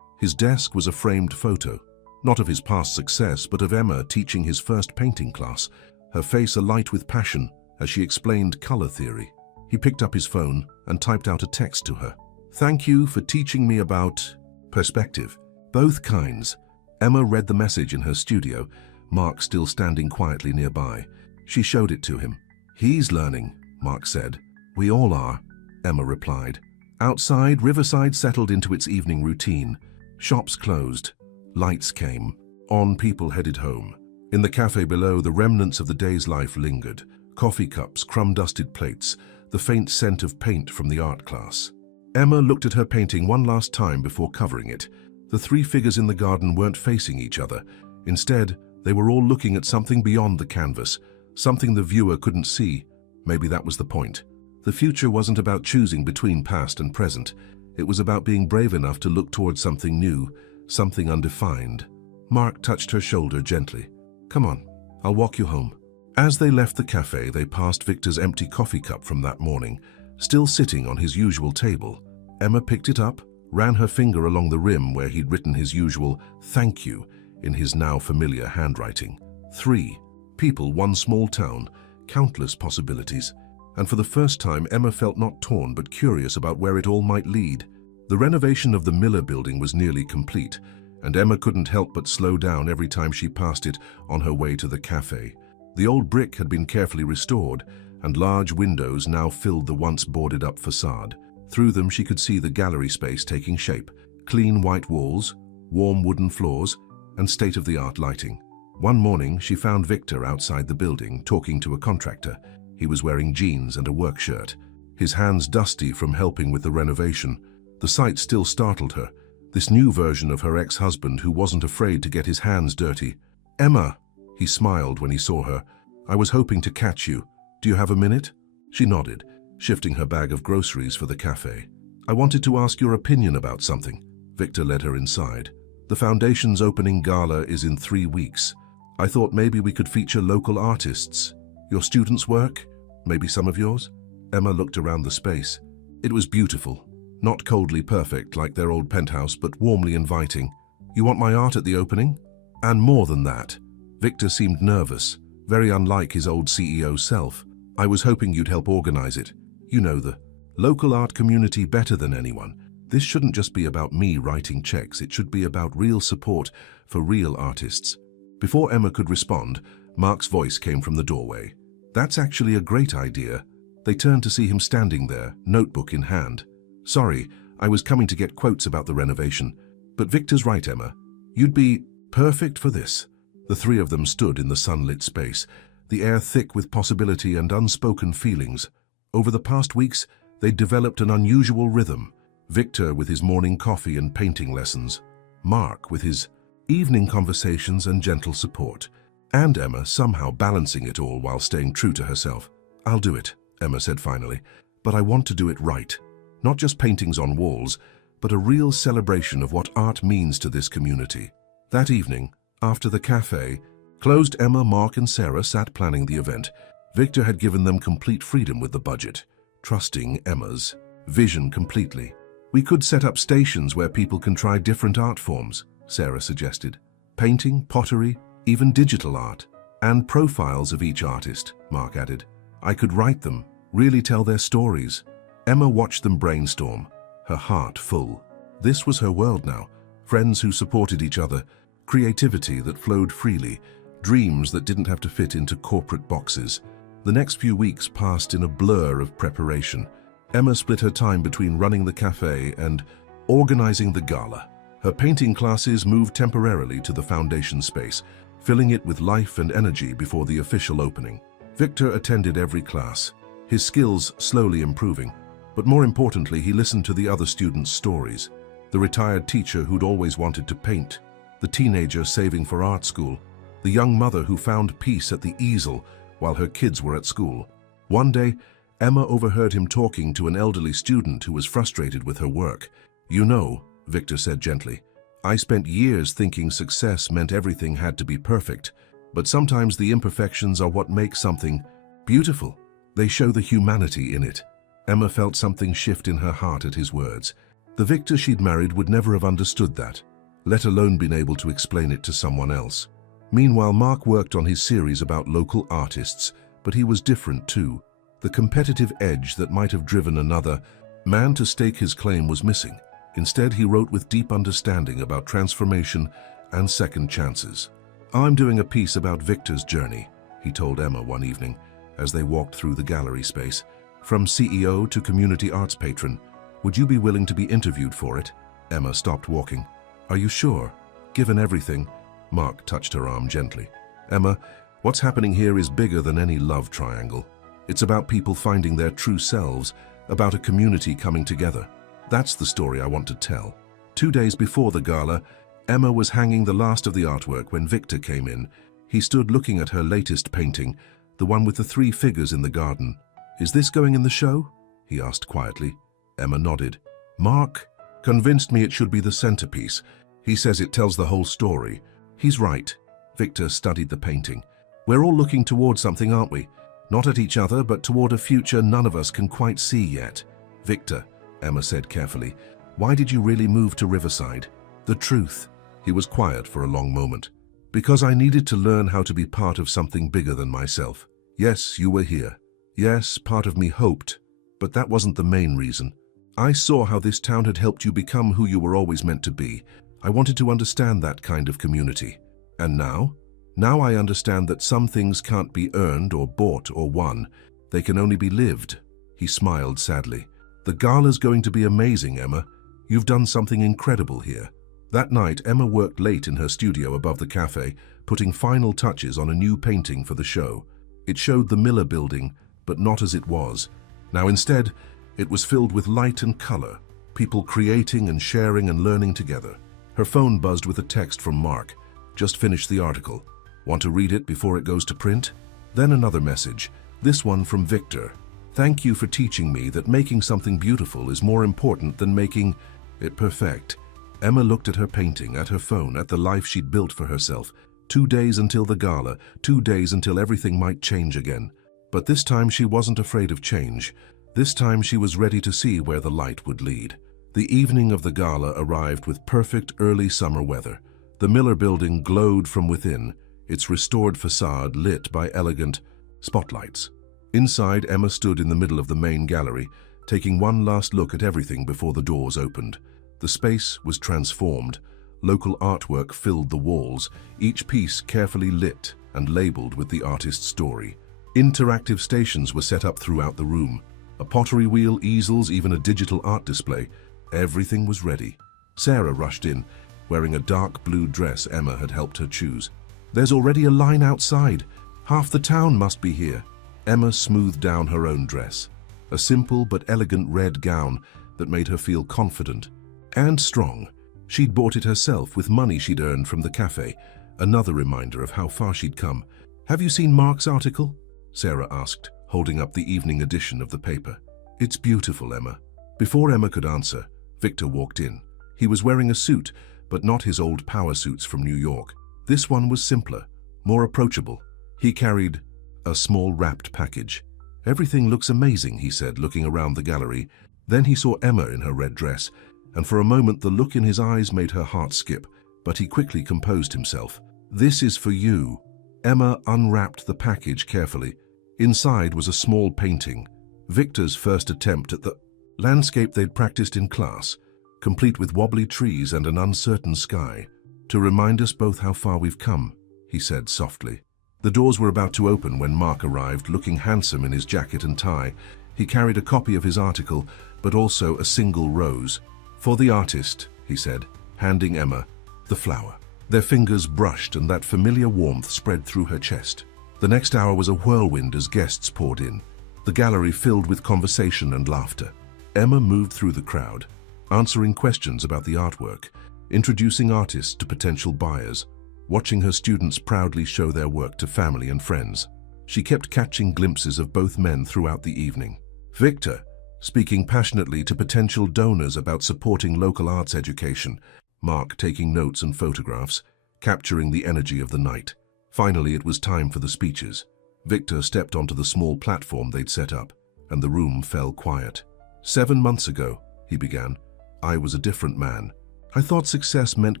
his desk was a framed photo, not of his past success, but of Emma teaching his first painting class, her face alight with passion as she explained color theory. He picked up his phone and typed out a text to her. "Thank you for teaching me about perspective. Both kinds." Emma read the message in her studio, Mark still standing quietly nearby. She showed it to him. "He's learning," Mark said. "We all are," Emma replied. Outside, Riverside settled into its evening routine. Shops closed. Lights came on. People headed home. In the cafe below, the remnants of the day's life lingered. Coffee cups, crumb-dusted plates, the faint scent of paint from the art class. Emma looked at her painting one last time before covering it. The 3 figures in the garden weren't facing each other. Instead, they were all looking at something beyond the canvas, something the viewer couldn't see. Maybe that was the point. The future wasn't about choosing between past and present. It was about being brave enough to look towards something new, something undefined. Mark touched her shoulder gently. Come on, I'll walk you home. As they left the cafe, they passed Victor's empty coffee cup from that morning, still sitting on his usual table. Emma picked it up, ran her finger along the rim where he'd written his usual "thank you" in his now familiar handwriting. 3 people, one small town, countless possibilities. And for the first time, Emma felt not torn but curious about where it all might lead. The renovation of the Miller building was nearly complete, and Emma couldn't help but slow down every time she passed it on her way to the cafe. The old brick had been carefully restored, and large windows now filled the once boarded-up facade. Through them she could see the gallery space taking shape, clean white walls, warm wooden floors, and state-of-the-art lighting. One morning she found Victor outside the building talking to a contractor. He was wearing jeans and a work shirt, his hands dusty from helping with the renovation. The sight still startled her, this new version of her ex-husband who wasn't afraid to get his hands dirty. "Emma," he smiled when he saw her, "I was hoping to catch you. Do you have a minute?" She nodded, shifting her bag of groceries for the cafe. "I wanted to ask your opinion about something." Victor led her inside. "The foundation's opening gala is in 3 weeks. I thought maybe we could feature local artists. Your students' work? Maybe some of yours?" Emma looked around the space. It was beautiful. Not coldly perfect like their old penthouse, but warmly inviting. "You want my art at the opening?" "And more than that." Victor seemed nervous, very unlike his old CEO self. "I was hoping you'd help organize it. You know the local art community better than anyone. This shouldn't just be about me writing checks, it should be about real support for real artists." Before Emma could respond, Mark's voice came from the doorway. "That's actually a great idea." They turned to see him standing there, notebook in hand. "Sorry, I was coming to get quotes about the renovation. But Victor's right, Emma. You'd be perfect for this." The 3 of them stood in the sunlit space, the air thick with possibility and unspoken feelings. Over the past weeks, they'd developed an unusual rhythm. Victor with his morning coffee and painting lessons, Mark with his evening conversations and gentle support, and Emma somehow balancing it all while staying true to herself. "I'll do it," Emma said finally, "but I want to do it right. Not just paintings on walls, but a real celebration of what art means to this community." That evening, after the cafe closed, Emma, Mark and Sarah sat planning the event. Victor had given them complete freedom with the budget, trusting Emma's vision completely. "We could set up stations where people can try different art forms," Sarah suggested. "Painting, pottery, even digital art. And profiles of each artist," Mark added. "I could write them, really tell their stories." Emma watched them brainstorm, her heart full. This was her world now. Friends who supported each other, creativity that flowed freely, dreams that didn't have to fit into corporate boxes. The next few weeks passed in a blur of preparation. Emma split her time between running the cafe and organizing the gala. Her painting classes moved temporarily to the foundation space, filling it with life and energy before the official opening. Victor attended every class, his skills slowly improving. But more importantly, he listened to the other students' stories. The retired teacher who'd always wanted to paint, the teenager saving for art school, the young mother who found peace at the easel while her kids were at school. One day, Emma overheard him talking to an elderly student who was frustrated with her work. "You know," Victor said gently, "I spent years thinking success meant everything had to be perfect. But sometimes the imperfections are what make something beautiful. They show the humanity in it." Emma felt something shift in her heart at his words. The Victor she'd married would never have understood that, let alone been able to explain it to someone else. Meanwhile, Mark worked on his series about local artists, but he was different too. The competitive edge that might have driven another man to stake his claim was missing. Instead, he wrote with deep understanding about transformation and second chances. "I'm doing a piece about Victor's journey," he told Emma one evening as they walked through the gallery space. "From CEO to community arts patron. Would you be willing to be interviewed for it?" Emma stopped walking. "Are you sure? Given everything?" Mark touched her arm gently. "Emma, what's happening here is bigger than any love triangle. It's about people finding their true selves, about a community coming together. That's the story I want to tell." 2 days before the gala, Emma was hanging the last of the artwork when Victor came in. He stood looking at her latest painting, the one with the 3 figures in the garden. "Is this going in the show?" he asked quietly. Emma nodded. "Mark convinced me it should be the centerpiece. He says it tells the whole story." "He's right." Victor studied the painting. We're all looking toward something, aren't we? Not at each other, but toward a future none of us can quite see yet. Victor, Emma said carefully, why did you really move to Riverside? The truth. He was quiet for a long moment. Because I needed to learn how to be part of something bigger than myself. Yes, you were here. Yes, part of me hoped. But that wasn't the main reason. I saw how this town had helped you become who you were always meant to be. I wanted to understand that kind of community. And now? Now I understand that some things can't be earned or bought or won. They can only be lived. He smiled sadly. The gala's going to be amazing, Emma. You've done something incredible here. That night, Emma worked late in her studio above the cafe, putting final touches on a new painting for the show. It showed the Miller Building, but not as it was. Now instead, it was filled with light and color, people creating and sharing and learning together. Her phone buzzed with a text from Mark. Just finished the article. Want to read it before it goes to print? Then another message, this one from Victor. Thank you for teaching me that making something beautiful is more important than making it perfect. Emma looked at her painting, at her phone, at the life she'd built for herself. 2 days until the gala, 2 days until everything might change again. But this time she wasn't afraid of change. This time she was ready to see where the light would lead. The evening of the gala arrived with perfect early summer weather. The Miller Building glowed from within, its restored facade lit by elegant spotlights. Inside, Emma stood in the middle of the main gallery, taking one last look at everything before the doors opened. The space was transformed. Local artwork filled the walls, each piece carefully lit and labeled with the artist's story. Interactive stations were set up throughout the room. A pottery wheel, easels, even a digital art display. Everything was ready. Sarah rushed in, wearing a dark blue dress Emma had helped her choose. There's already a line outside. Half the town must be here. Emma smoothed down her own dress. A simple but elegant red gown that made her feel confident and strong. She'd bought it herself with money she'd earned from the cafe, another reminder of how far she'd come. Have you seen Mark's article? Sarah asked, holding up the evening edition of the paper. It's beautiful, Emma. Before Emma could answer, Victor walked in. He was wearing a suit, but not his old power suits from New York. This one was simpler, more approachable. He carried a small wrapped package. Everything looks amazing, he said, looking around the gallery. Then he saw Emma in her red dress, and for a moment the look in his eyes made her heart skip, but he quickly composed himself. This is for you. Emma unwrapped the package carefully. Inside was a small painting, Victor's first attempt at the landscape they'd practiced in class, complete with wobbly trees and an uncertain sky. To remind us both how far we've come, he said softly. The doors were about to open when Mark arrived, looking handsome in his jacket and tie. He carried a copy of his article, but also a single rose. For the artist, he said, handing Emma the flower. Their fingers brushed and that familiar warmth spread through her chest. The next hour was a whirlwind as guests poured in, the gallery filled with conversation and laughter. Emma moved through the crowd, answering questions about the artwork, introducing artists to potential buyers, watching her students proudly show their work to family and friends. She kept catching glimpses of both men throughout the evening. Victor, speaking passionately to potential donors about supporting local arts education, Mark taking notes and photographs, capturing the energy of the night. Finally, it was time for the speeches. Victor stepped onto the small platform they'd set up, and the room fell quiet. 7 months ago, he began, I was a different man. I thought success meant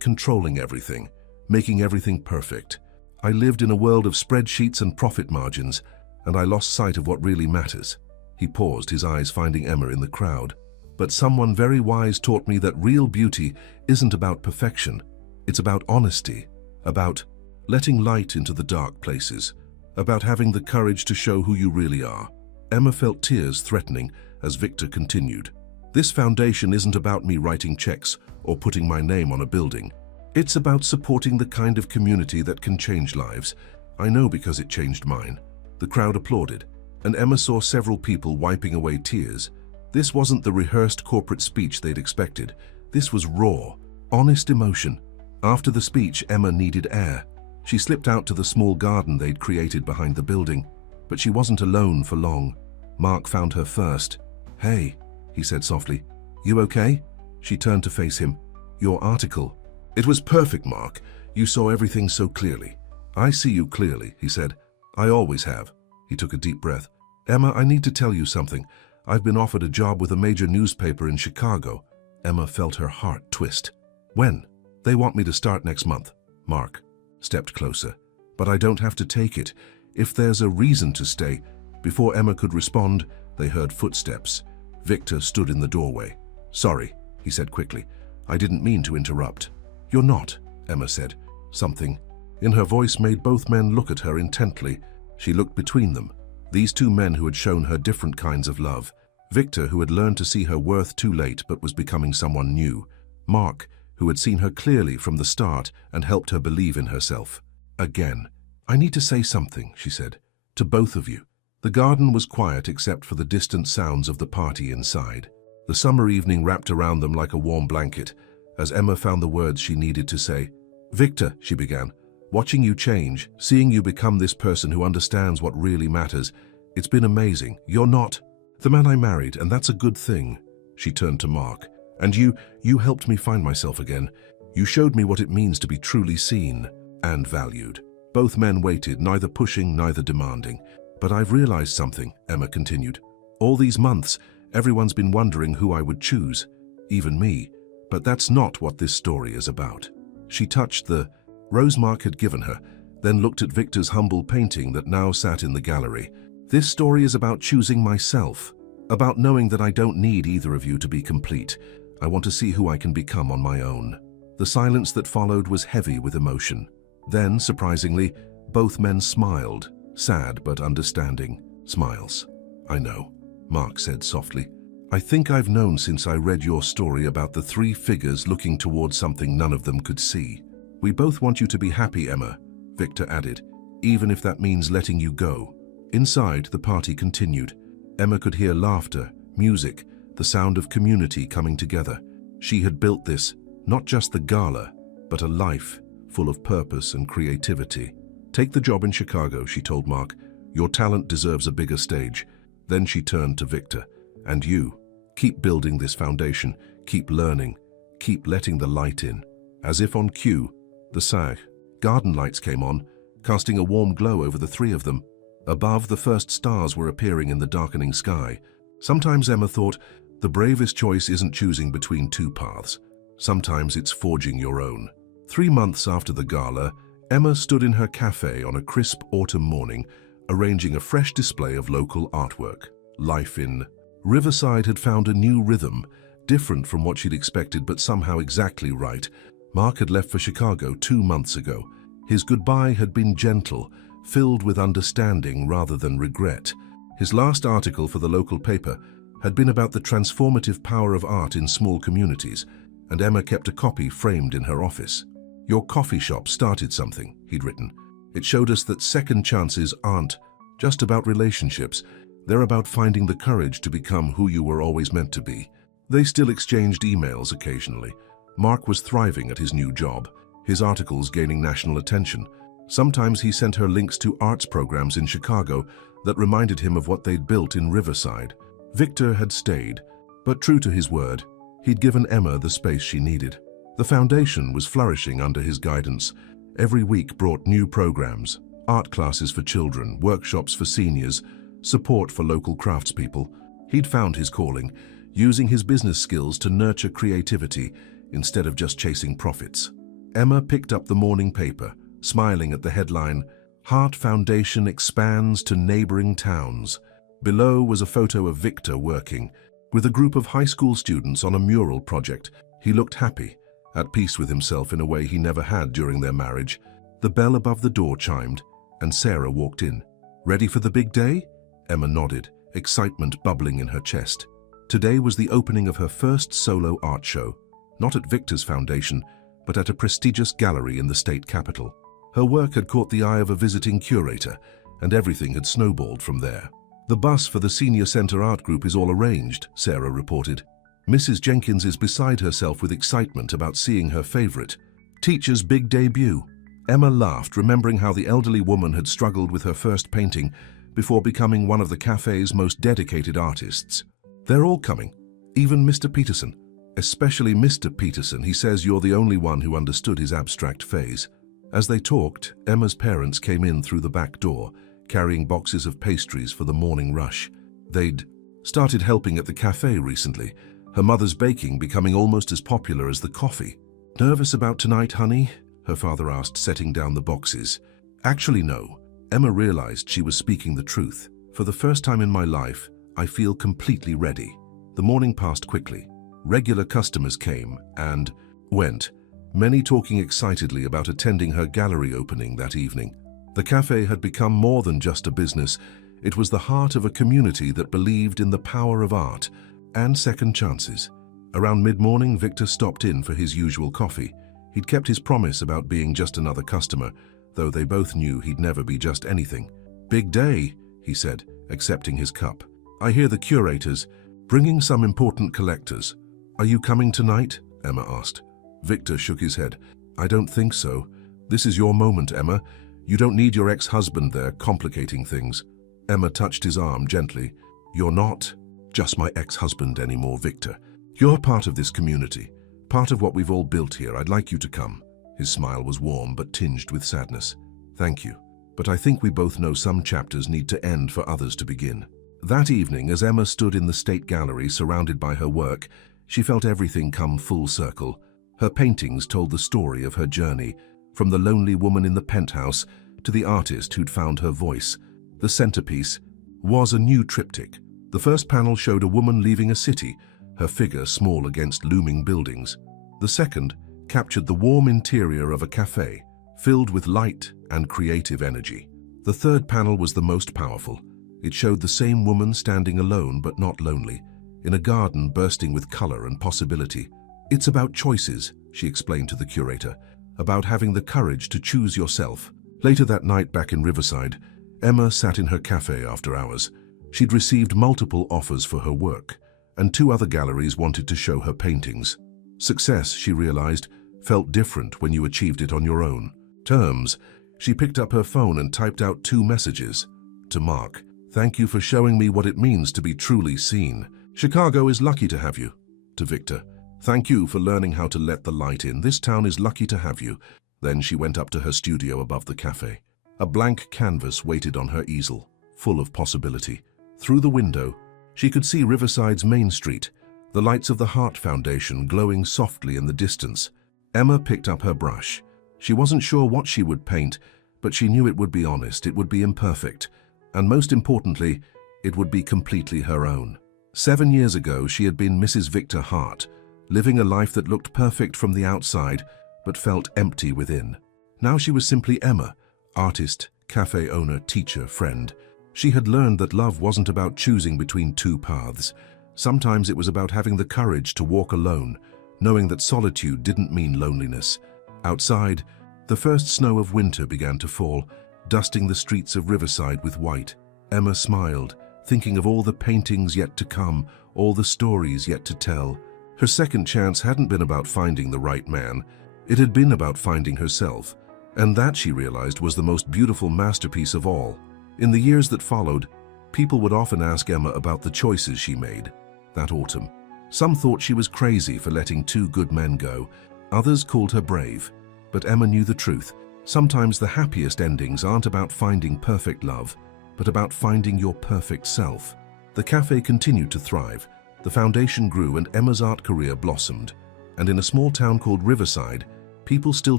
controlling everything, making everything perfect. I lived in a world of spreadsheets and profit margins, and I lost sight of what really matters. He paused, his eyes finding Emma in the crowd. But someone very wise taught me that real beauty isn't about perfection. It's about honesty, about letting light into the dark places, about having the courage to show who you really are. Emma felt tears threatening as Victor continued. This foundation isn't about me writing checks or putting my name on a building. It's about supporting the kind of community that can change lives. I know because it changed mine. The crowd applauded, and Emma saw several people wiping away tears. This wasn't the rehearsed corporate speech they'd expected. This was raw, honest emotion. After the speech, Emma needed air. She slipped out to the small garden they'd created behind the building, but she wasn't alone for long. Mark found her first. Hey, he said softly. You okay? She turned to face him. Your article. It was perfect, Mark. You saw everything so clearly. "I see you clearly," he said. "I always have." He took a deep breath. "Emma, I need to tell you something. I've been offered a job with a major newspaper in Chicago." Emma felt her heart twist. "When?" "They want me to start next month." Mark stepped closer. "But I don't have to take it. If there's a reason to stay." Before Emma could respond, they heard footsteps. Victor stood in the doorway. "Sorry," he said quickly. "I didn't mean to interrupt." "You're not," Emma said. Something in her voice made both men look at her intently. She looked between them. These two men who had shown her different kinds of love. Victor, who had learned to see her worth too late but was becoming someone new. Mark, who had seen her clearly from the start and helped her believe in herself. Again. "I need to say something," she said, "to both of you." The garden was quiet except for the distant sounds of the party inside. The summer evening wrapped around them like a warm blanket, as Emma found the words she needed to say. "Victor," she began, "watching you change, seeing you become this person who understands what really matters, it's been amazing. You're not the man I married, and that's a good thing." She turned to Mark. "And you helped me find myself again. You showed me what it means to be truly seen and valued." Both men waited, neither pushing, neither demanding. "But I've realized something," Emma continued. "All these months, everyone's been wondering who I would choose, even me. But that's not what this story is about." She touched the rose Mark had given her, then looked at Victor's humble painting that now sat in the gallery. "This story is about choosing myself, about knowing that I don't need either of you to be complete. I want to see who I can become on my own." The silence that followed was heavy with emotion. Then, surprisingly, both men smiled, sad but understanding smiles. "I know," Mark said softly. "I think I've known since I read your story about the three figures looking towards something none of them could see. We both want you to be happy, Emma," Victor added, "even if that means letting you go." Inside, the party continued. Emma could hear laughter, music, the sound of community coming together. She had built this, not just the gala, but a life full of purpose and creativity. "Take the job in Chicago," she told Mark. "Your talent deserves a bigger stage." Then she turned to Victor. "And you, keep building this foundation, keep learning, keep letting the light in." As if on cue, the garden lights came on, casting a warm glow over the three of them. Above, the first stars were appearing in the darkening sky. Sometimes, Emma thought, the bravest choice isn't choosing between two paths. Sometimes it's forging your own. 3 months after the gala, Emma stood in her cafe on a crisp autumn morning, arranging a fresh display of local artwork. Life in Riverside had found a new rhythm, different from what she'd expected but somehow exactly right. Mark had left for Chicago 2 months ago. His goodbye had been gentle, filled with understanding rather than regret. His last article for the local paper had been about the transformative power of art in small communities, and Emma kept a copy framed in her office. "Your coffee shop started something," he'd written. "It showed us that second chances aren't just about relationships. They're about finding the courage to become who you were always meant to be." They still exchanged emails occasionally. Mark was thriving at his new job, his articles gaining national attention. Sometimes he sent her links to arts programs in Chicago that reminded him of what they'd built in Riverside. Victor had stayed, but true to his word, he'd given Emma the space she needed. The foundation was flourishing under his guidance. Every week brought new programs, art classes for children, workshops for seniors, support for local craftspeople. He'd found his calling, using his business skills to nurture creativity instead of just chasing profits. Emma picked up the morning paper, smiling at the headline, "Heart Foundation expands to neighboring towns." Below was a photo of Victor working with a group of high school students on a mural project. He looked happy, at peace with himself in a way he never had during their marriage. The bell above the door chimed, and Sarah walked in. "Ready for the big day?" Emma nodded, excitement bubbling in her chest. Today was the opening of her first solo art show, not at Victor's foundation, but at a prestigious gallery in the state capital. Her work had caught the eye of a visiting curator, and everything had snowballed from there. "The bus for the Senior Center Art Group is all arranged," Sarah reported. Mrs. Jenkins is beside herself with excitement about seeing her favorite teacher's big debut. Emma laughed, remembering how the elderly woman had struggled with her first painting before becoming one of the cafe's most dedicated artists. "They're all coming, even Mr. Peterson. Especially Mr. Peterson. He says you're the only one who understood his abstract phase." As they talked, Emma's parents came in through the back door, carrying boxes of pastries for the morning rush. They'd started helping at the cafe recently, her mother's baking becoming almost as popular as the coffee. "Nervous about tonight, honey?" her father asked, setting down the boxes. "Actually, no." Emma realized she was speaking the truth. "For the first time in my life, I feel completely ready." The morning passed quickly. Regular customers came and went, many talking excitedly about attending her gallery opening that evening. The cafe had become more than just a business. It was the heart of a community that believed in the power of art and second chances. Around mid-morning, Victor stopped in for his usual coffee. He'd kept his promise about being just another customer, though they both knew he'd never be just anything. "Big day," he said, accepting his cup. "I hear the curator's bringing some important collectors. Are you coming tonight?" Emma asked. Victor shook his head. "I don't think so. This is your moment, Emma. You don't need your ex-husband there complicating things." Emma touched his arm gently. "You're not just my ex-husband anymore, Victor. You're part of this community, part of what we've all built here. I'd like you to come." His smile was warm but tinged with sadness. "Thank you. But I think we both know some chapters need to end for others to begin." That evening, as Emma stood in the State Gallery surrounded by her work, she felt everything come full circle. Her paintings told the story of her journey, from the lonely woman in the penthouse to the artist who'd found her voice. The centerpiece was a new triptych. The first panel showed a woman leaving a city, her figure small against looming buildings. The second captured the warm interior of a cafe, filled with light and creative energy. The third panel was the most powerful. It showed the same woman standing alone but not lonely, in a garden bursting with color and possibility. "It's about choices," she explained to the curator, "about having the courage to choose yourself." Later that night back in Riverside, Emma sat in her cafe after hours. She'd received multiple offers for her work, and 2 other galleries wanted to show her paintings. Success, she realized, felt different when you achieved it on your own terms. She picked up her phone and typed out 2 messages. To Mark, "Thank you for showing me what it means to be truly seen. Chicago is lucky to have you." To Victor, "Thank you for learning how to let the light in. This town is lucky to have you." Then she went up to her studio above the cafe. A blank canvas waited on her easel, full of possibility. Through the window, she could see Riverside's Main Street, the lights of the Hart Foundation glowing softly in the distance. Emma picked up her brush. She wasn't sure what she would paint, but she knew it would be honest, it would be imperfect, and most importantly, it would be completely her own. 7 years ago, she had been Mrs. Victor Hart, living a life that looked perfect from the outside, but felt empty within. Now she was simply Emma, artist, cafe owner, teacher, friend. She had learned that love wasn't about choosing between 2 paths. Sometimes it was about having the courage to walk alone, knowing that solitude didn't mean loneliness. Outside, the first snow of winter began to fall, dusting the streets of Riverside with white. Emma smiled, thinking of all the paintings yet to come, all the stories yet to tell. Her second chance hadn't been about finding the right man. It had been about finding herself, and that, she realized, was the most beautiful masterpiece of all. In the years that followed, people would often ask Emma about the choices she made that autumn. Some thought she was crazy for letting 2 good men go. Others called her brave. But Emma knew the truth. Sometimes the happiest endings aren't about finding perfect love, but about finding your perfect self. The cafe continued to thrive. The foundation grew and Emma's art career blossomed. And in a small town called Riverside, people still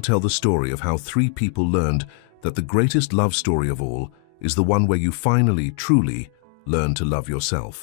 tell the story of how 3 people learned that the greatest love story of all is the one where you finally, truly learn to love yourself.